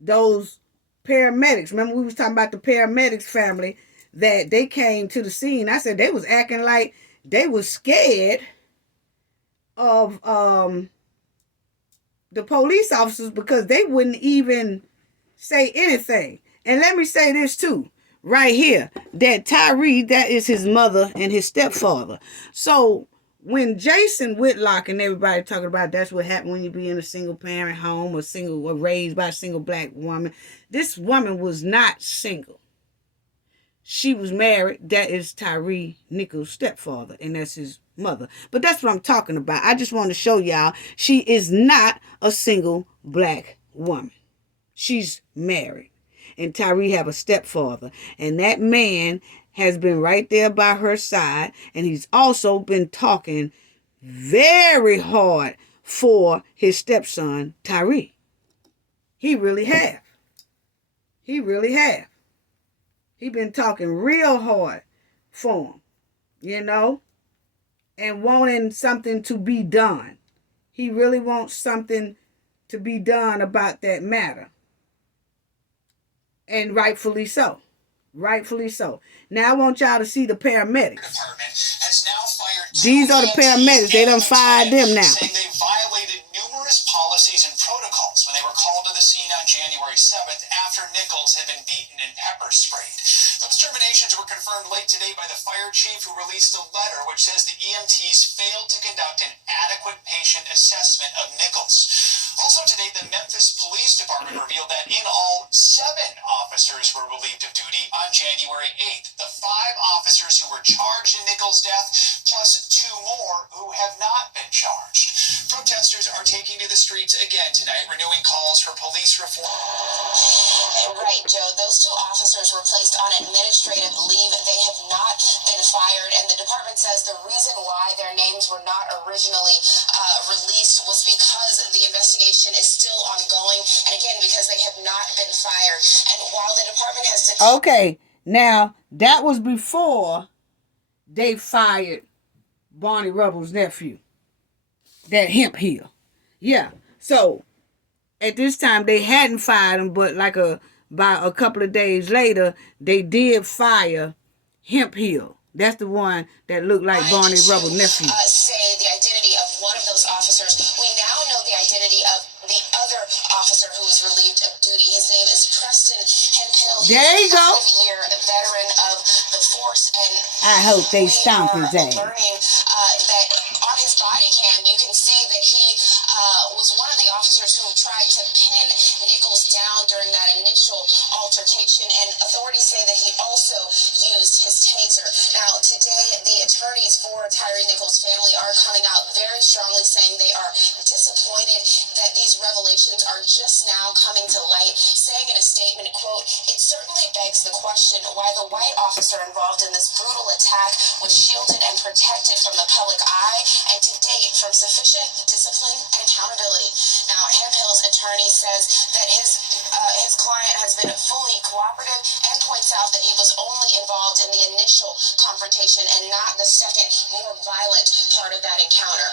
those paramedics. Remember we was talking about the paramedics, family, that they came to the scene. I said they was acting like they was scared of the police officers because they wouldn't even say anything. And let me say this too. Right here, that Tyree, that is his mother and his stepfather. So when Jason Whitlock and everybody talking about that's what happened when you be in a single parent home or raised by a single black woman, this woman was not single. She was married. That is Tyree Nichols' stepfather, and that's his mother. But that's what I'm talking about. I just want to show y'all she is not a single black woman. She's married. And Tyree have a stepfather. And that man has been right there by her side. And he's also been talking very hard for his stepson, Tyree. He really have. He really have. He been talking real hard for him, you know, and wanting something to be done. He really wants something to be done about that matter. And rightfully so. Rightfully so. Now I want y'all to see the paramedics. These are the paramedics. They done fired them now. Saying they violated numerous policies and protocols when they were called to the scene on January 7th after Nichols had been beaten and pepper sprayed. Those terminations allegations were confirmed late today by the fire chief, who released a letter which says the EMTs failed to conduct an adequate patient assessment of Nichols. Also today, the Memphis Police Department revealed that in all, 7 officers were relieved of duty on January 8th. The 5 officers who were charged in Nichols' death, plus 2 more who have not been charged. Protesters are taking to the streets again tonight, renewing calls for police reform. Right, Joe. Those 2 officers were placed on administrative leave. They have not been fired, and the department says the reason why their names were not originally released was because the investigation is still ongoing, and again, because they have not been fired. And while the department has declared... Okay, now, that was before they fired Barney Rubble's nephew, that hemp heel. Yeah, so at this time they hadn't fired him, but about a couple of days later, they did fire Hemp Hill. That's the one that looked like Barney Rubble's nephew. Say the identity of one of those officers. We now know the identity of the other officer who was relieved of duty. His name is Preston Hemphill. There you go. He's a 5-year veteran of the force, and I hope they stomp his ass. Learning that on his body cam, you can see that he was one of the officers who tried to pin Nichols down during that initial altercation, and authorities say that he also used his taser. Now, today, the attorneys for Tyree Nichols' family are coming out very strongly, saying they are disappointed that these revelations are just now coming to light, saying in a statement, quote, "It certainly begs the question why the white officer involved in this brutal attack was shielded and protected from the public eye, and to date, from sufficient discipline and accountability." Now, Hemphill's attorney says that his client has been fully cooperative and points out that he was only involved in the initial confrontation and not the second, more violent part of that encounter.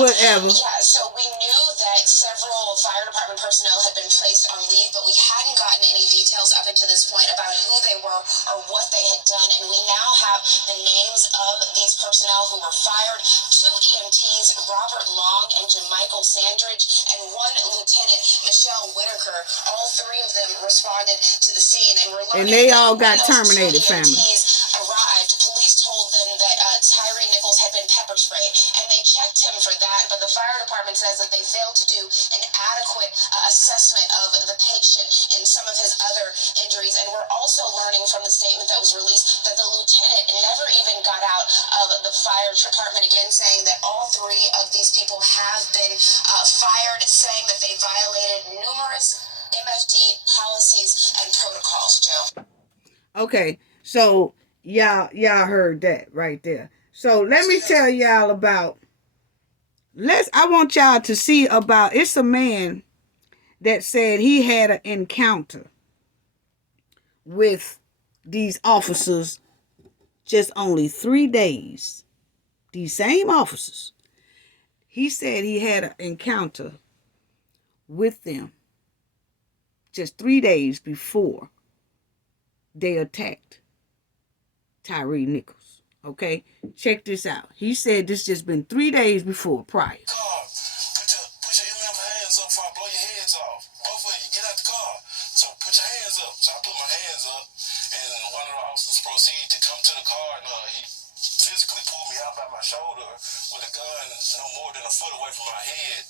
Whatever. Yeah, so we knew that several fire department personnel had been placed on leave, but we hadn't gotten any details up until this point about who they were or what they had done, and we now have the names of these personnel who were fired: 2 EMTs, Robert Long and Jamichael Sandridge, and 1 Lieutenant, Michelle Whitaker. All 3 of them responded to the scene, and we're learning they all got that when those terminated, 2 family. EMTs arrived, police told them that Tyree Nichols had been pepper sprayed, and they checked him for that, but the fire department says that they failed to do an adequate assessment of the patient and some of his other injuries. And we're also learning from the statement that was released that the lieutenant never even got out of the fire department, again saying that all 3 of these people have been fired, saying that they violated numerous MFD policies and protocols, Joe. Okay, so y'all heard that right there. So let me tell y'all about, I want y'all to see about, it's a man that said he had an encounter with these officers just only 3 days. These same officers. He said he had an encounter with them just 3 days before they attacked Tyree Nichols. Okay, check this out. He said this just been 3 days before prior. Car. Put your MF hands up before I blow your heads off. Both of you, get out the car. So put your hands up. So I put my hands up, and one of the officers proceeded to come to the car, and he physically pulled me out by my shoulder with a gun no more than a foot away from my head.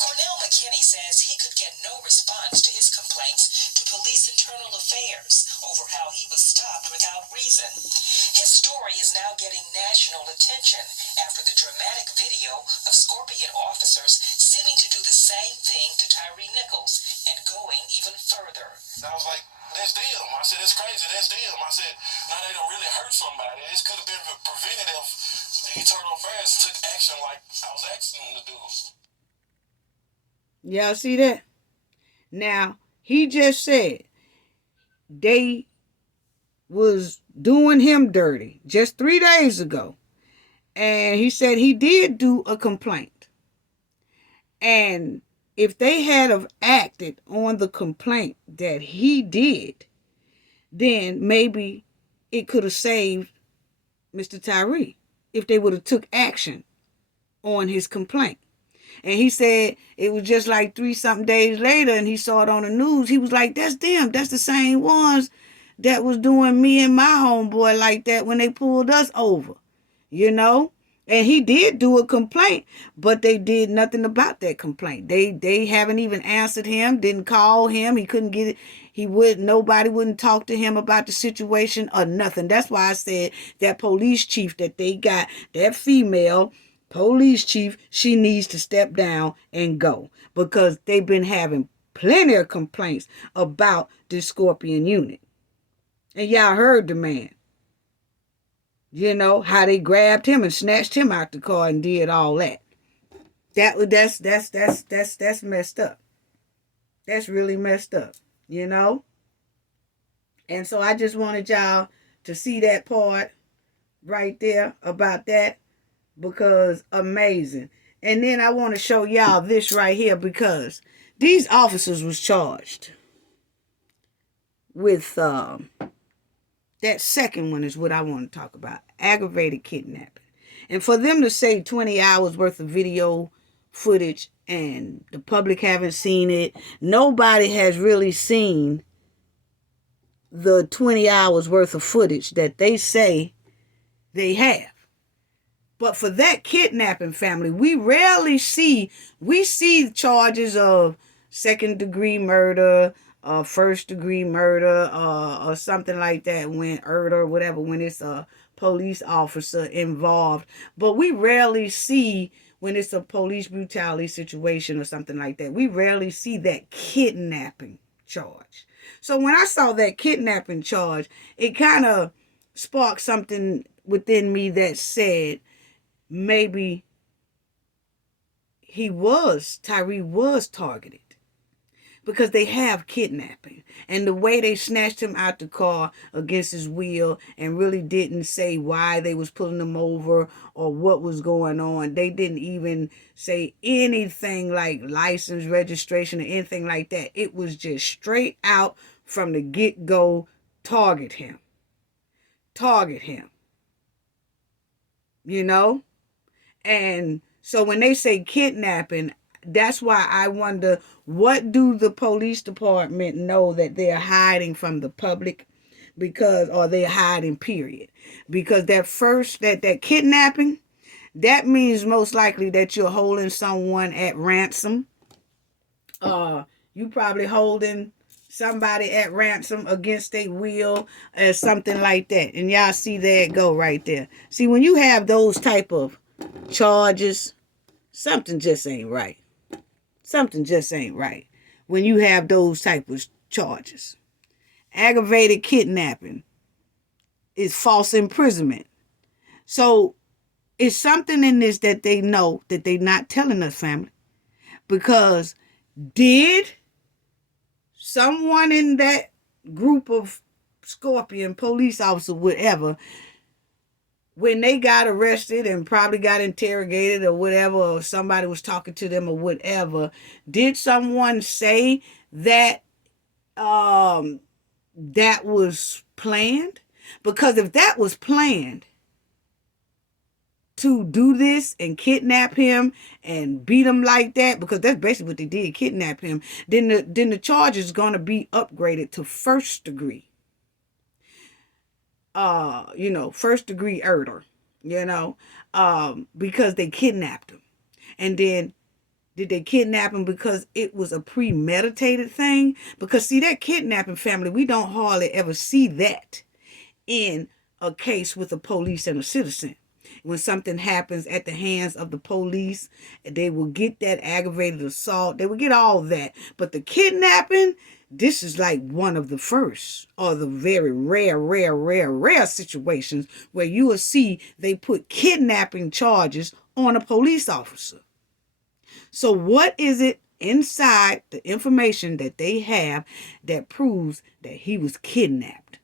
Cornell McKinney says he could get no response to his complaints to police internal affairs over how he was stopped without reason. His story is now getting national attention after the dramatic video of Scorpion officers seeming to do the same thing to Tyree Nichols and going even further. I was like, that's them. I said, it's crazy, that's them. I said, now they don't really hurt somebody. This could have been prevented if the internal affairs took action like I was asking them to do. Y'all see that? Now, he just said they was doing him dirty just 3 days ago. And he said he did do a complaint. And if they had have acted on the complaint that he did, then maybe it could have saved Mr. Tyree if they would have took action on his complaint. And he said it was just like 3-something days later, and he saw it on the news. He was like, that's them. That's the same ones that was doing me and my homeboy like that when they pulled us over, you know? And he did do a complaint, but they did nothing about that complaint. They haven't even answered him, didn't call him. He couldn't get it. Nobody wouldn't talk to him about the situation or nothing. That's why I said that police chief that they got, that female police chief, she needs to step down and go, because they've been having plenty of complaints about this Scorpion unit. And y'all heard the man. You know, how they grabbed him and snatched him out the car and did all that. That's messed up. That's really messed up, you know? And so I just wanted y'all to see that part right there about that, because amazing. And then I want to show y'all this right here, because these officers was charged with that second one is what I want to talk about. Aggravated kidnapping. And for them to say 20 hours worth of video footage and the public haven't seen it, nobody has really seen the 20 hours worth of footage that they say they have. But for that kidnapping, family, we see charges of second-degree murder, first-degree murder, or something like that, when it's a police officer involved. But we rarely see, when it's a police brutality situation or something like that, we rarely see that kidnapping charge. So when I saw that kidnapping charge, it kind of sparked something within me that said, maybe Tyree was targeted, because they have kidnapping. And the way they snatched him out the car against his will and really didn't say why they was pulling him over or what was going on. They didn't even say anything like license, registration, or anything like that. It was just straight out from the get-go, target him. You know? And so when they say kidnapping, that's why I wonder, what do the police department know that they're hiding from the public? Or they're hiding, period. Because that kidnapping, that means most likely that you're holding someone at ransom. You probably holding somebody at ransom against their will or something like that. And y'all see there it go right there. See, when you have those type of charges, something just ain't right. Something just ain't right when you have those type of charges. Aggravated kidnapping is false imprisonment. So it's something in this that they know that they're not telling us, family. Because did someone in that group of Scorpion police officer, whatever, when they got arrested and probably got interrogated or whatever, or somebody was talking to them or whatever, did someone say that that was planned? Because if that was planned to do this and kidnap him and beat him like that, because that's basically what they did, kidnap him, then the charge is going to be upgraded to first degree. First degree murder, because they kidnapped him. And then did they kidnap him because it was a premeditated thing? Because see, that kidnapping, family, we don't hardly ever see that in a case with a police and a citizen. When something happens at the hands of the police, they will get that aggravated assault. They will get all that. But the kidnapping, this is like one of the first, or the very rare situations where you will see they put kidnapping charges on a police officer. So what is it inside the information that they have that proves that he was kidnapped?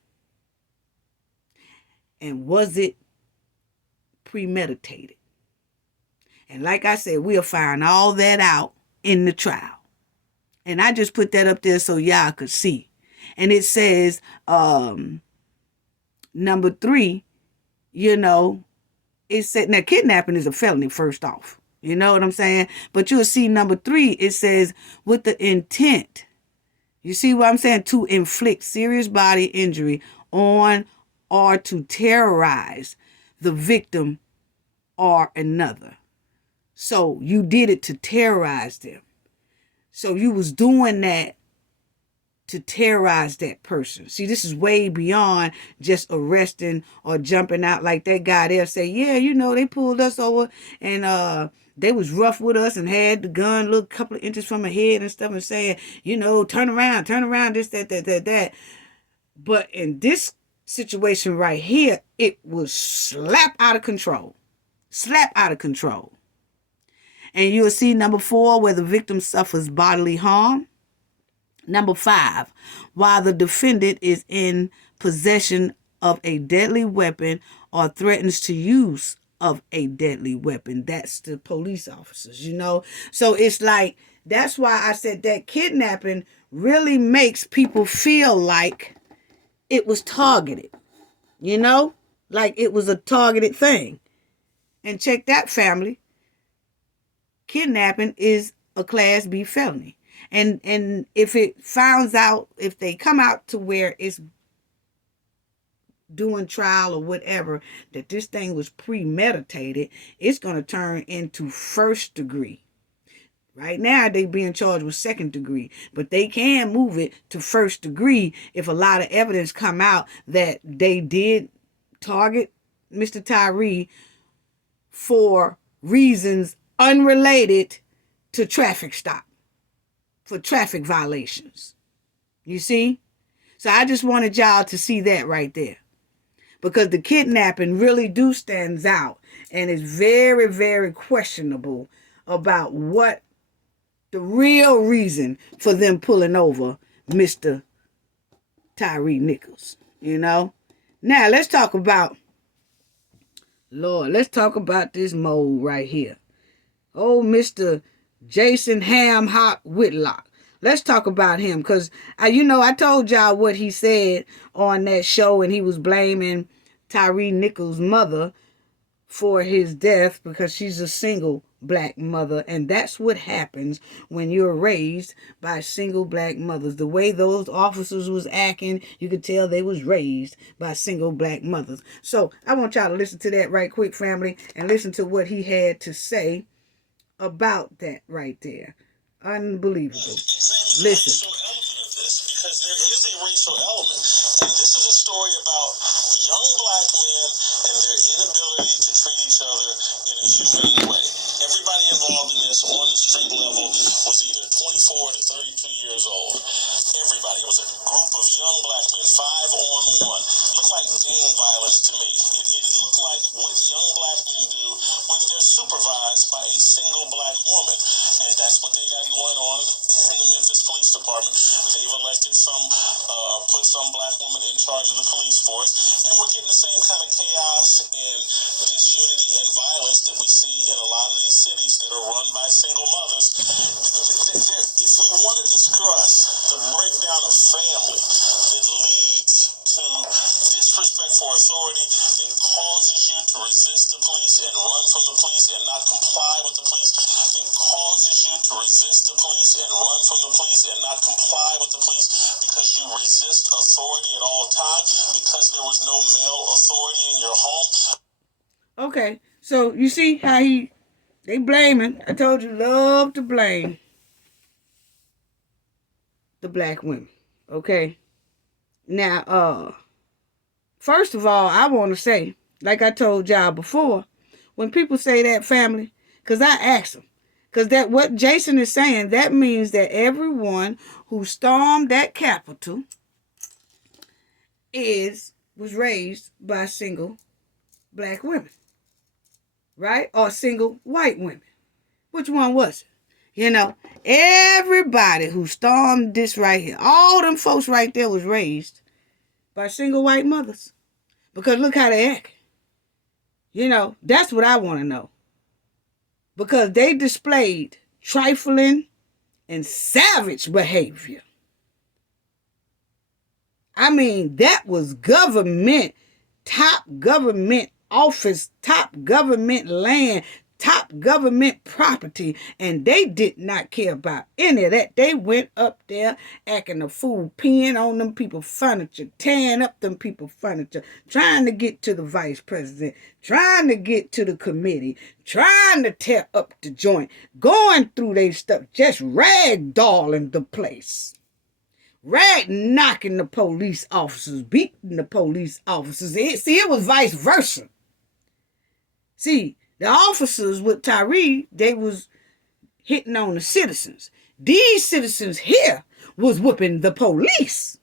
And was it premeditated? And like I said, we'll find all that out in the trial. And I just put that up there so y'all could see. And it says, number 3, it said, now kidnapping is a felony first off. You know what I'm saying? But you'll see number 3, it says with the intent You see what I'm saying? To inflict serious body injury on or to terrorize the victim or another. So you did it to terrorize them. So you was doing that to terrorize that person. See, this is way beyond just arresting or jumping out like that guy there say, yeah, they pulled us over and they was rough with us and had the gun look a couple of inches from my head and stuff and saying, turn around, this, that. But in this situation right here, it was slap out of control. Slap out of control. And you'll see number 4, where the victim suffers bodily harm. Number 5, while the defendant is in possession of a deadly weapon or threatens to use of a deadly weapon. That's the police officers, So it's like, that's why I said that kidnapping really makes people feel like it was targeted, like it was a targeted thing. And check that, family. Kidnapping is a Class B felony. And if they come out to where it's doing trial or whatever, that this thing was premeditated, it's going to turn into first degree. Right now, they being charged with second degree, but they can move it to first degree if a lot of evidence come out that they did target Mr. Tyree for reasons unrelated to traffic stop, for traffic violations. You see? So I just wanted y'all to see that right there. Because the kidnapping really stands out and is very, very questionable about what the real reason for them pulling over Mr. Tyree Nichols. Now let's talk about this mole right here. Oh, Mr. Jason Hamhock Whitlock. Let's talk about him because, I told y'all what he said on that show, and he was blaming Tyree Nichols' mother for his death because she's a single black mother, and that's what happens when you're raised by single black mothers. The way those officers was acting, you could tell they was raised by single black mothers. So I want y'all to listen to that right quick, family, and listen to what he had to say about that right there. Unbelievable. Listen. Because there is a racial element. And this is a story about young black men and their inability to treat each other in a humane way. Everybody involved in this on the street level was either 24 to 32 years old. Everybody. It was a group of young black men, 5-on-1. Looked like gang violence to me. It looked like what young black men do when they're supervised by a single black woman. And that's what they got going on in the Memphis Police Department. They've elected put some black woman in charge of the police force. And we're getting the same kind of chaos and disunity and violence that we see in a lot of these cities that are run by single mothers. If we want to discuss the breakdown of family that leads to disrespect for authority, that causes you to resist the police and run from the police and not comply with the police, that causes you to resist the police and run from the police and not comply with the police because you resist authority at all times because there was no male authority in your home. Okay, so you see how they blaming. I told you, love to blame the black women. Okay. Now, first of all, I want to say, like I told y'all before, when people say that, family, because I asked them, because that what Jason is saying, that means that everyone who stormed that Capitol was raised by single black women, right? Or single white women. Which one was it? Everybody who stormed this right here, all them folks right there was raised by single white mothers. Because look how they act. That's what I want to know. Because they displayed trifling and savage behavior. I mean, that was government, top government office, top government land, top government property, and they did not care about any of that. They went up there acting a fool, peeing on them people furniture, tearing up them people furniture, trying to get to the vice president, trying to get to the committee, trying to tear up the joint, going through their stuff, just ragdolling the place. Knocking the police officers, beating the police officers. It was vice versa. See, the officers with Tyree, they was hitting on the citizens. These citizens here was whooping the police.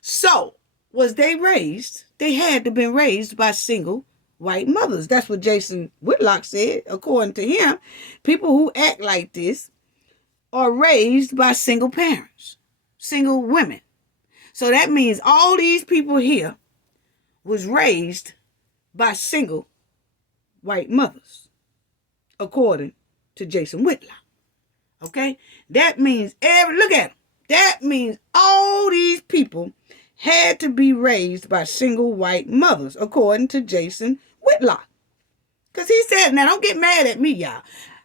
So, was they raised? They had to have been raised by single white mothers. That's what Jason Whitlock said. According to him, people who act like this are raised by single parents, single women. So that means all these people here was raised by single white mothers, according to Jason Whitlock. Okay? That means look at them. That means all these people had to be raised by single white mothers, according to Jason Whitlock. Because he said, now don't get mad at me,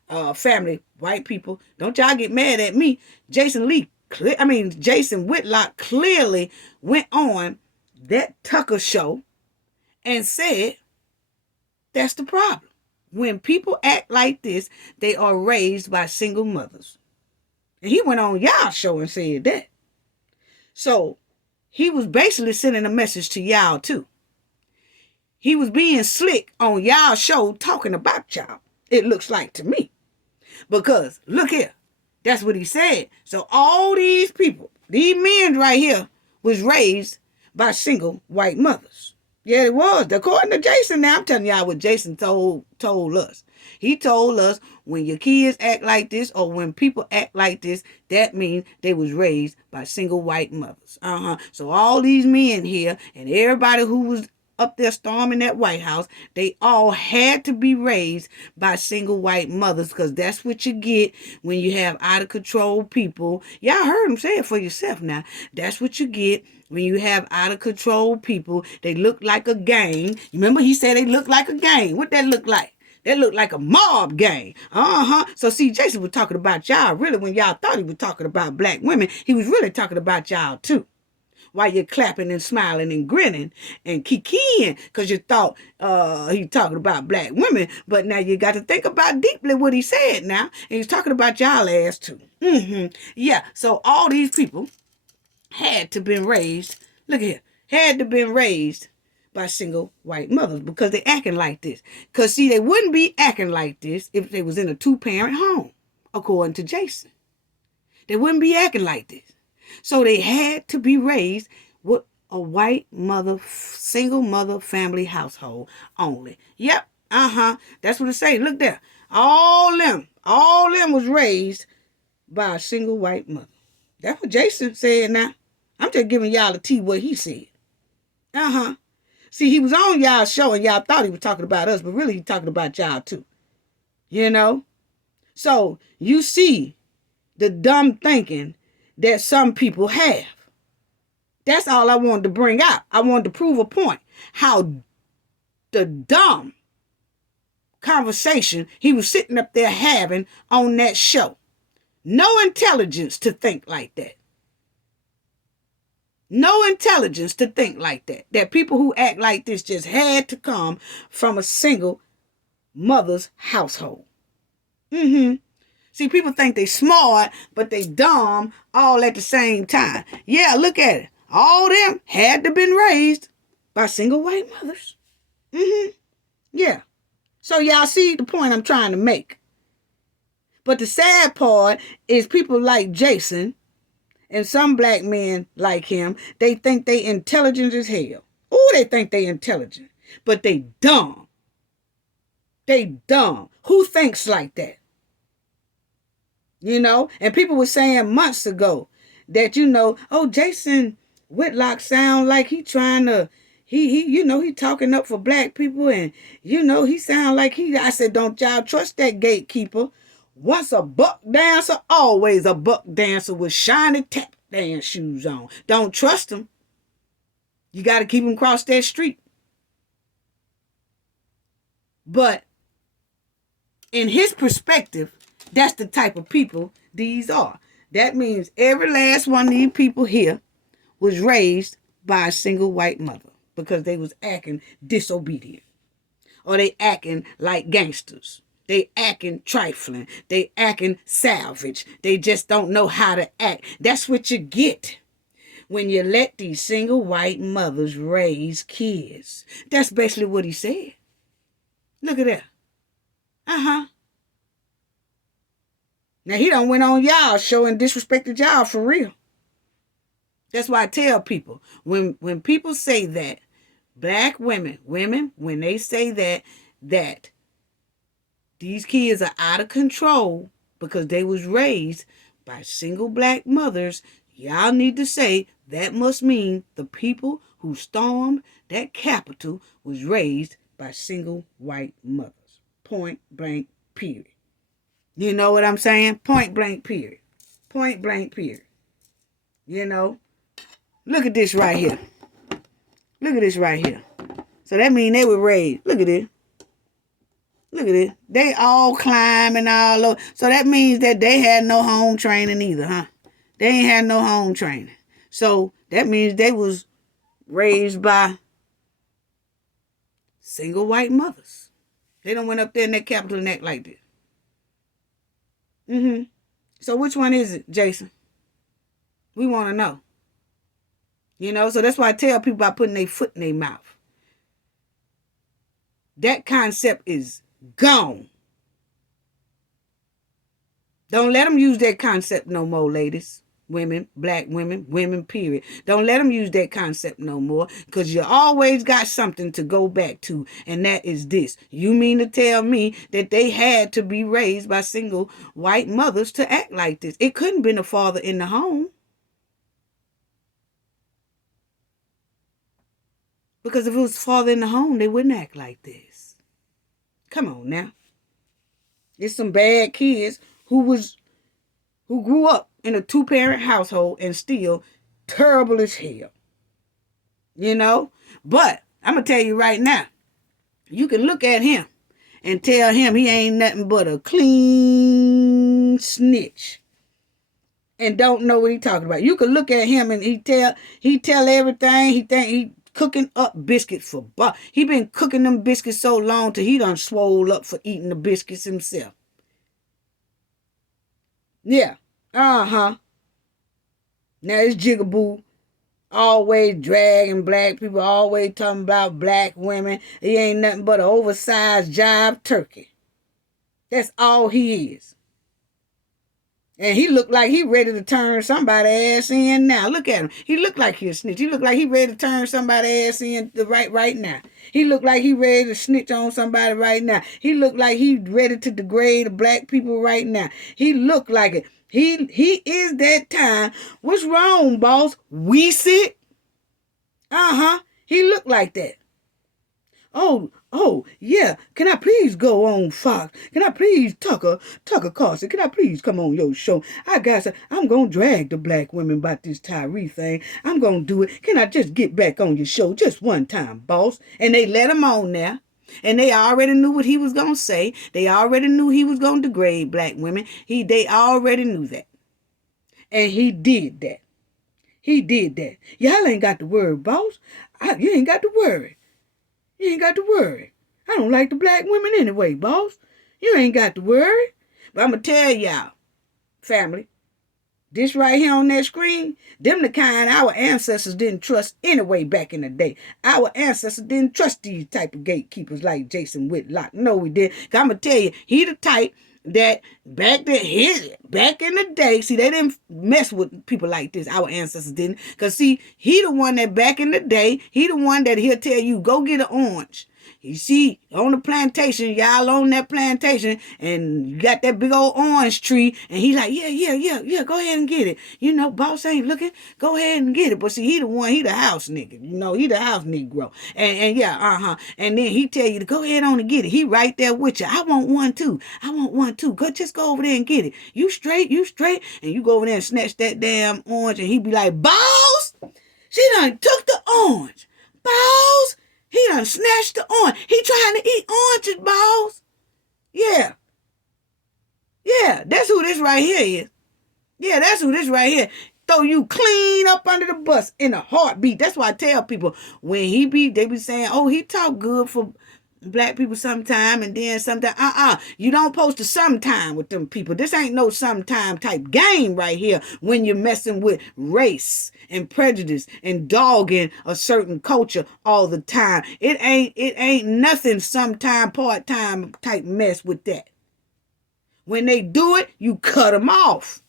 y'all. Family, white people, don't y'all get mad at me. Jason Whitlock clearly went on that Tucker show and said, that's the problem. When people act like this, they are raised by single mothers. And he went on y'all show and said that. So he was basically sending a message to y'all too. He was being slick on y'all show talking about y'all. It looks like to me. Because look here. That's what he said. So all these people, these men right here, was raised by single white mothers. Yeah, it was. According to Jason, now I'm telling y'all what Jason told us. He told us when your kids act like this or when people act like this, that means they was raised by single white mothers. So all these men here and everybody who was up there storming that White House, they all had to be raised by single white mothers, because that's what you get when you have out of control people. Y'all heard him say it for yourself now. That's what you get when you have out of control people. They look like a gang. Remember he said they look like a gang. What that look like? That looked like a mob gang. So see, Jason was talking about y'all. Really, when y'all thought he was talking about black women, he was really talking about y'all too. While you're clapping and smiling and grinning and kikiing because you thought he talking about black women. But now you got to think about deeply what he said now. And he's talking about y'all ass too. Yeah, so all these people had to been raised, look here, had to been raised by single white mothers because they acting like this. Because see, they wouldn't be acting like this if they was in a 2-parent home, according to Jason. They wouldn't be acting like this. So they had to be raised with a white mother, single mother family household only. Yep, that's what it say. Look there. All them was raised by a single white mother. That's what Jason said now. I'm just giving y'all the tea what he said. See, he was on y'all show and y'all thought he was talking about us, but really he talking about y'all too. You know? So you see the dumb thinking that some people have. That's all I wanted to bring out. I wanted to prove a point. How the dumb conversation he was sitting up there having on that show. No intelligence to think like that. No intelligence to think like that. That people who act like this just had to come from a single mother's household. See, people think they smart, but they dumb all at the same time. Yeah, look at it. All them had to been raised by single white mothers. Yeah. So y'all see the point I'm trying to make. But the sad part is people like Jason and some black men like him, they think they intelligent as hell. Oh, they think they intelligent, but they dumb. They dumb. Who thinks like that? You know, and people were saying months ago that, you know, oh, Jason Whitlock sound like he trying to, he talking up for black people and, you know, he sound like I said, don't y'all trust that gatekeeper. Once a buck dancer, always a buck dancer with shiny tap dance shoes on. Don't trust him. You got to keep him across that street. But In his perspective, that's the type of people these are. That means every last one of these people here was raised by a single white mother because they was acting disobedient. Or they acting like gangsters. They acting trifling. They acting savage. They just don't know how to act. That's what you get when you let these single white mothers raise kids. That's basically what he said. Look at that. Uh-huh. Now he done went on y'all show and disrespected y'all for real. That's why I tell people, when people say that, black women, when they say that these kids are out of control because they was raised by single black mothers, y'all need to say that must mean the people who stormed that Capitol was raised by single white mothers. Point blank, period. You know what I'm saying? Point blank, period. Point blank, period. You know? Look at this right here. Look at this right here. So that means they were raised. Look at it. Look at it. They all climbing all over. So that means that they had no home training either, huh? They ain't had no home training. So that means they was raised by single white mothers. They done went up there in that Capitol and act like this. So which one is it, Jason? We want to know. You know, so that's why I tell people about putting their foot in their mouth. That concept is gone. Don't let them use that concept no more, ladies. Women, black women, period. Don't let them use that concept no more, because you always got something to go back to, and that is this. You mean to tell me that they had to be raised by single white mothers to act like this? It couldn't have been a father in the home. Because if it was father in the home, they wouldn't act like this. Come on now. There's some bad kids who grew up in a 2-parent household and still terrible as hell. You know? But I'm going to tell you right now, you can look at him and tell him he ain't nothing but a clean snitch and don't know what he talking about. You can look at him and he tell everything. He think he cooking up biscuits for he been cooking them biscuits so long till he done swole up for eating the biscuits himself. Yeah. Uh-huh. Now it's Jigaboo always dragging black people, always talking about black women. He ain't nothing but an oversized jive turkey. That's all he is. And he look like he ready to turn somebody's ass in now. Look at him. He look like he a snitch. He look like he ready to turn somebody's ass in right now. He look like he ready to snitch on somebody right now. He look like he ready to degrade the black people right now. He look like it. He is that time. What's wrong, boss? We sit. Uh-huh. He look like that. Oh, yeah. Can I please go on Fox? Can I please, Tucker Carlson, can I please come on your show? I'm going to drag the black women about this Tyree thing. I'm going to do it. Can I just get back on your show just one time, boss? And they let him on there. And they already knew what he was going to say. They already knew he was going to degrade black women. They already knew that. And he did that. He did that. Y'all ain't got to worry, boss. You ain't got to worry. You ain't got to worry. I don't like the black women anyway, boss. You ain't got to worry. But I'm going to tell y'all, family, this right here on that screen, them the kind our ancestors didn't trust anyway back in the day. Our ancestors didn't trust these type of gatekeepers like Jason Whitlock. No, we didn't. I'm going to tell you, he the type that back in the day, see, they didn't mess with people like this. Our ancestors didn't. Because, see, he the one that back in the day, he the one that he'll tell you, go get an orange. You see, on the plantation, y'all on that plantation, and you got that big old orange tree, and he's like, yeah, go ahead and get it. You know, boss ain't looking, go ahead and get it. But see, he the house nigga. You know, he the house Negro. And yeah, and then he tell you to go ahead on and get it. He right there with you. I want one too. Just go over there and get it. You straight. And you go over there and snatch that damn orange, and he be like, boss, she done took the orange. Boss, he done snatched the orange. He trying to eat oranges, boss. Yeah. Yeah, that's who this right here is. Yeah, that's who this right here. Throw you clean up under the bus in a heartbeat. That's why I tell people, when they be saying, oh, he talk good for black people sometime, and then sometime. You don't post to sometime with them people. This ain't no sometime type game right here when you're messing with race and prejudice and dogging a certain culture all the time. It ain't nothing sometime part-time type mess with that. When they do it, you cut them off.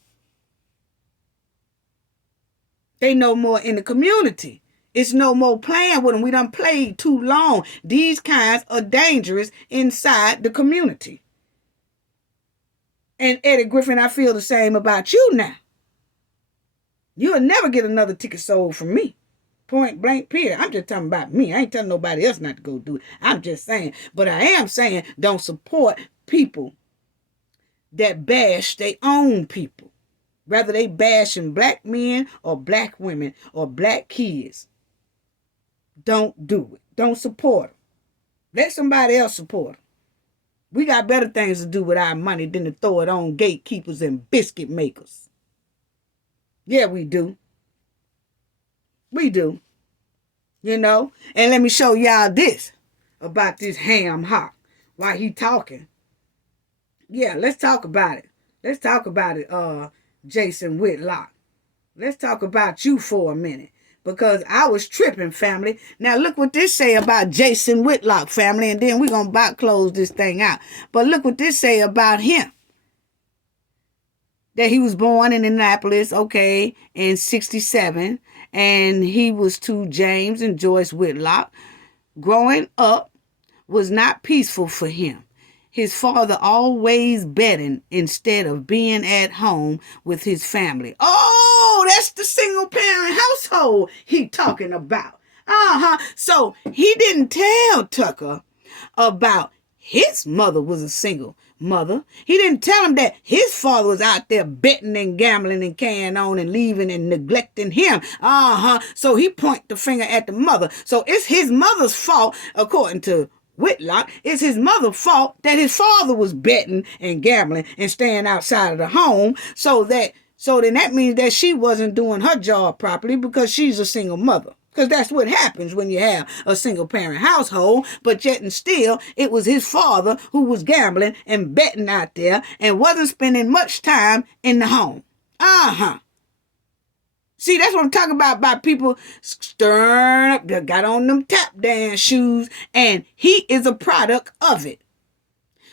They no more in the community. It's no more playing with them. We done played too long. These kinds are dangerous inside the community. And Eddie Griffin, I feel the same about you now. You'll never get another ticket sold from me. Point blank, period. I'm just talking about me. I ain't telling nobody else not to go do it. I'm just saying. But I am saying, don't support people that bash their own people. Whether they bashing black men or black women or black kids. Don't do it. Don't support them. Let somebody else support them. We got better things to do with our money than to throw it on gatekeepers and biscuit makers. Yeah, we do. We do. You know? And let me show y'all this about this ham hock while he talking. Yeah, let's talk about it. Let's talk about it, Jason Whitlock. Let's talk about you for a minute. Because I was tripping, family. Now, look what this say about Jason Whitlock, family. And then we're going to about close this thing out. But look what this say about him. That he was born in Annapolis, okay, in 1967. And he was to James and Joyce Whitlock. Growing up was not peaceful for him. His father always betting instead of being at home with his family. Oh, that's the single parent household he talking about. So he didn't tell Tucker about his mother was a single mother. He didn't tell him that his father was out there betting and gambling and carrying on and leaving and neglecting him. So he point the finger at the mother. So it's his mother's fault, according to Whitlock. It's his mother's fault that his father was betting and gambling and staying outside of the home. So then that means that she wasn't doing her job properly because she's a single mother. Because that's what happens when you have a single parent household. But yet and still, it was his father who was gambling and betting out there and wasn't spending much time in the home. See, that's what I'm talking about people stirring up, they got on them tap dance shoes, and he is a product of it.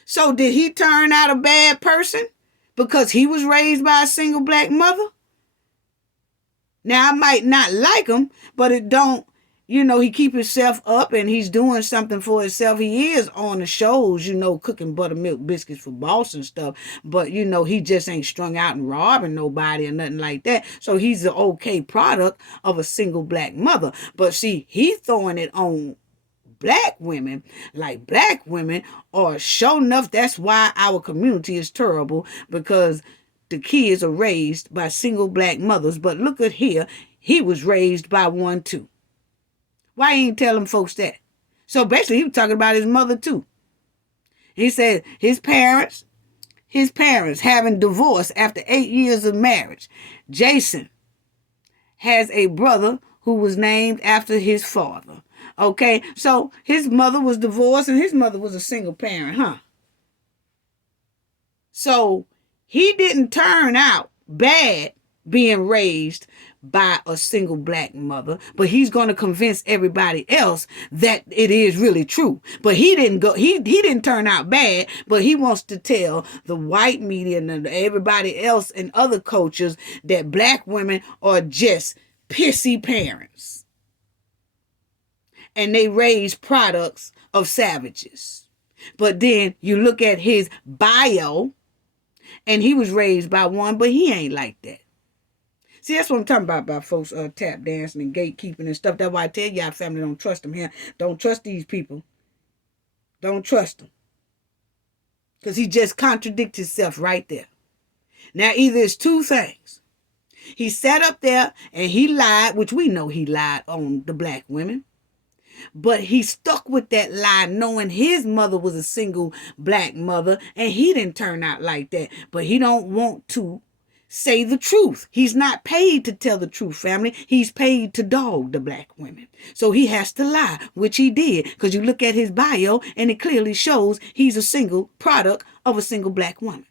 So did he turn out a bad person because he was raised by a single black mother? Now, I might not like him, but it don't, he keep himself up and he's doing something for himself. He is on the shows, cooking buttermilk biscuits for boss and stuff. But, he just ain't strung out and robbing nobody or nothing like that. So he's an okay product of a single black mother. But see, he's throwing it on black women, like black women are sure enough. That's why our community is terrible, because the kids are raised by single black mothers. But look at here, he was raised by one too. Why he ain't telling folks that? So basically, he was talking about his mother too. He said his parents having divorced after 8 years of marriage. Jason has a brother who was named after his father. Okay, so his mother was divorced and his mother was a single parent, So he didn't turn out bad being raised by a single black mother, but he's going to convince everybody else that it is really true. But he didn't turn out bad, but he wants to tell the white media and everybody else and other cultures that black women are just pissy parents. And they raise products of savages. But then you look at his bio, and he was raised by one, but he ain't like that. See, that's what I'm talking about folks tap dancing and gatekeeping and stuff. That's why I tell y'all, family, don't trust them here. Don't trust these people. Don't trust them. Because he just contradicts himself right there. Now, either it's two things. He sat up there and he lied, which we know he lied on the black women. But he stuck with that lie, knowing his mother was a single black mother, and he didn't turn out like that. But he don't want to say the truth. He's not paid to tell the truth, family. He's paid to dog the black women. So he has to lie, which he did. Because you look at his bio, and it clearly shows he's a single product of a single black woman.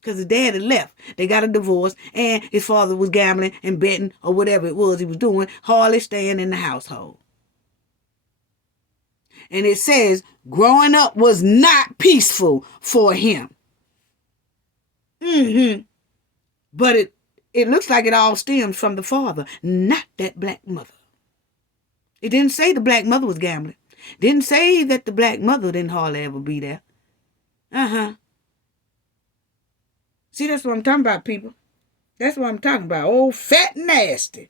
Because his dad had left. They got a divorce, and his father was gambling and betting or whatever it was he was doing, hardly staying in the household. And it says, growing up was not peaceful for him. But it looks like it all stems from the father, not that black mother. It didn't say the black mother was gambling. Didn't say that the black mother didn't hardly ever be there. See, that's what I'm talking about, people. That's what I'm talking about. Oh, fat nasty.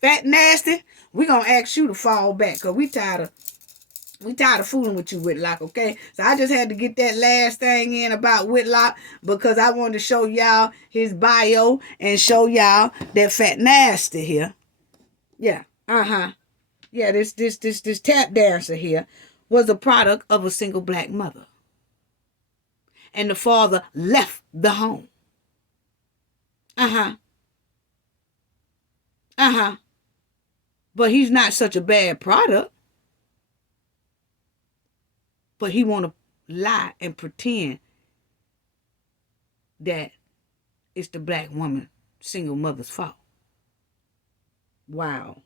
Fat nasty, we're going to ask you to fall back because we tired of fooling with you, Whitlock, okay? So I just had to get that last thing in about Whitlock because I wanted to show y'all his bio and show y'all that fat nasty here. Yeah, Yeah, this tap dancer here was a product of a single black mother. And the father left the home. But he's not such a bad product. But he want to lie and pretend that it's the black woman, single mother's fault. Wow.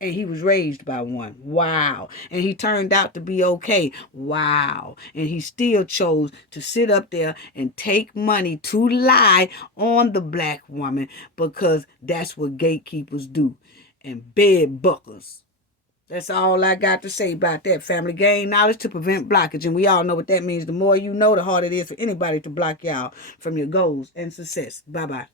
And he was raised by one. Wow. And he turned out to be okay. Wow. And he still chose to sit up there and take money to lie on the black woman because that's what gatekeepers do. And bed buckers. That's all I got to say about that, family. Gain knowledge to prevent blockage. And we all know what that means. The more you know, the harder it is for anybody to block y'all from your goals and success. Bye-bye.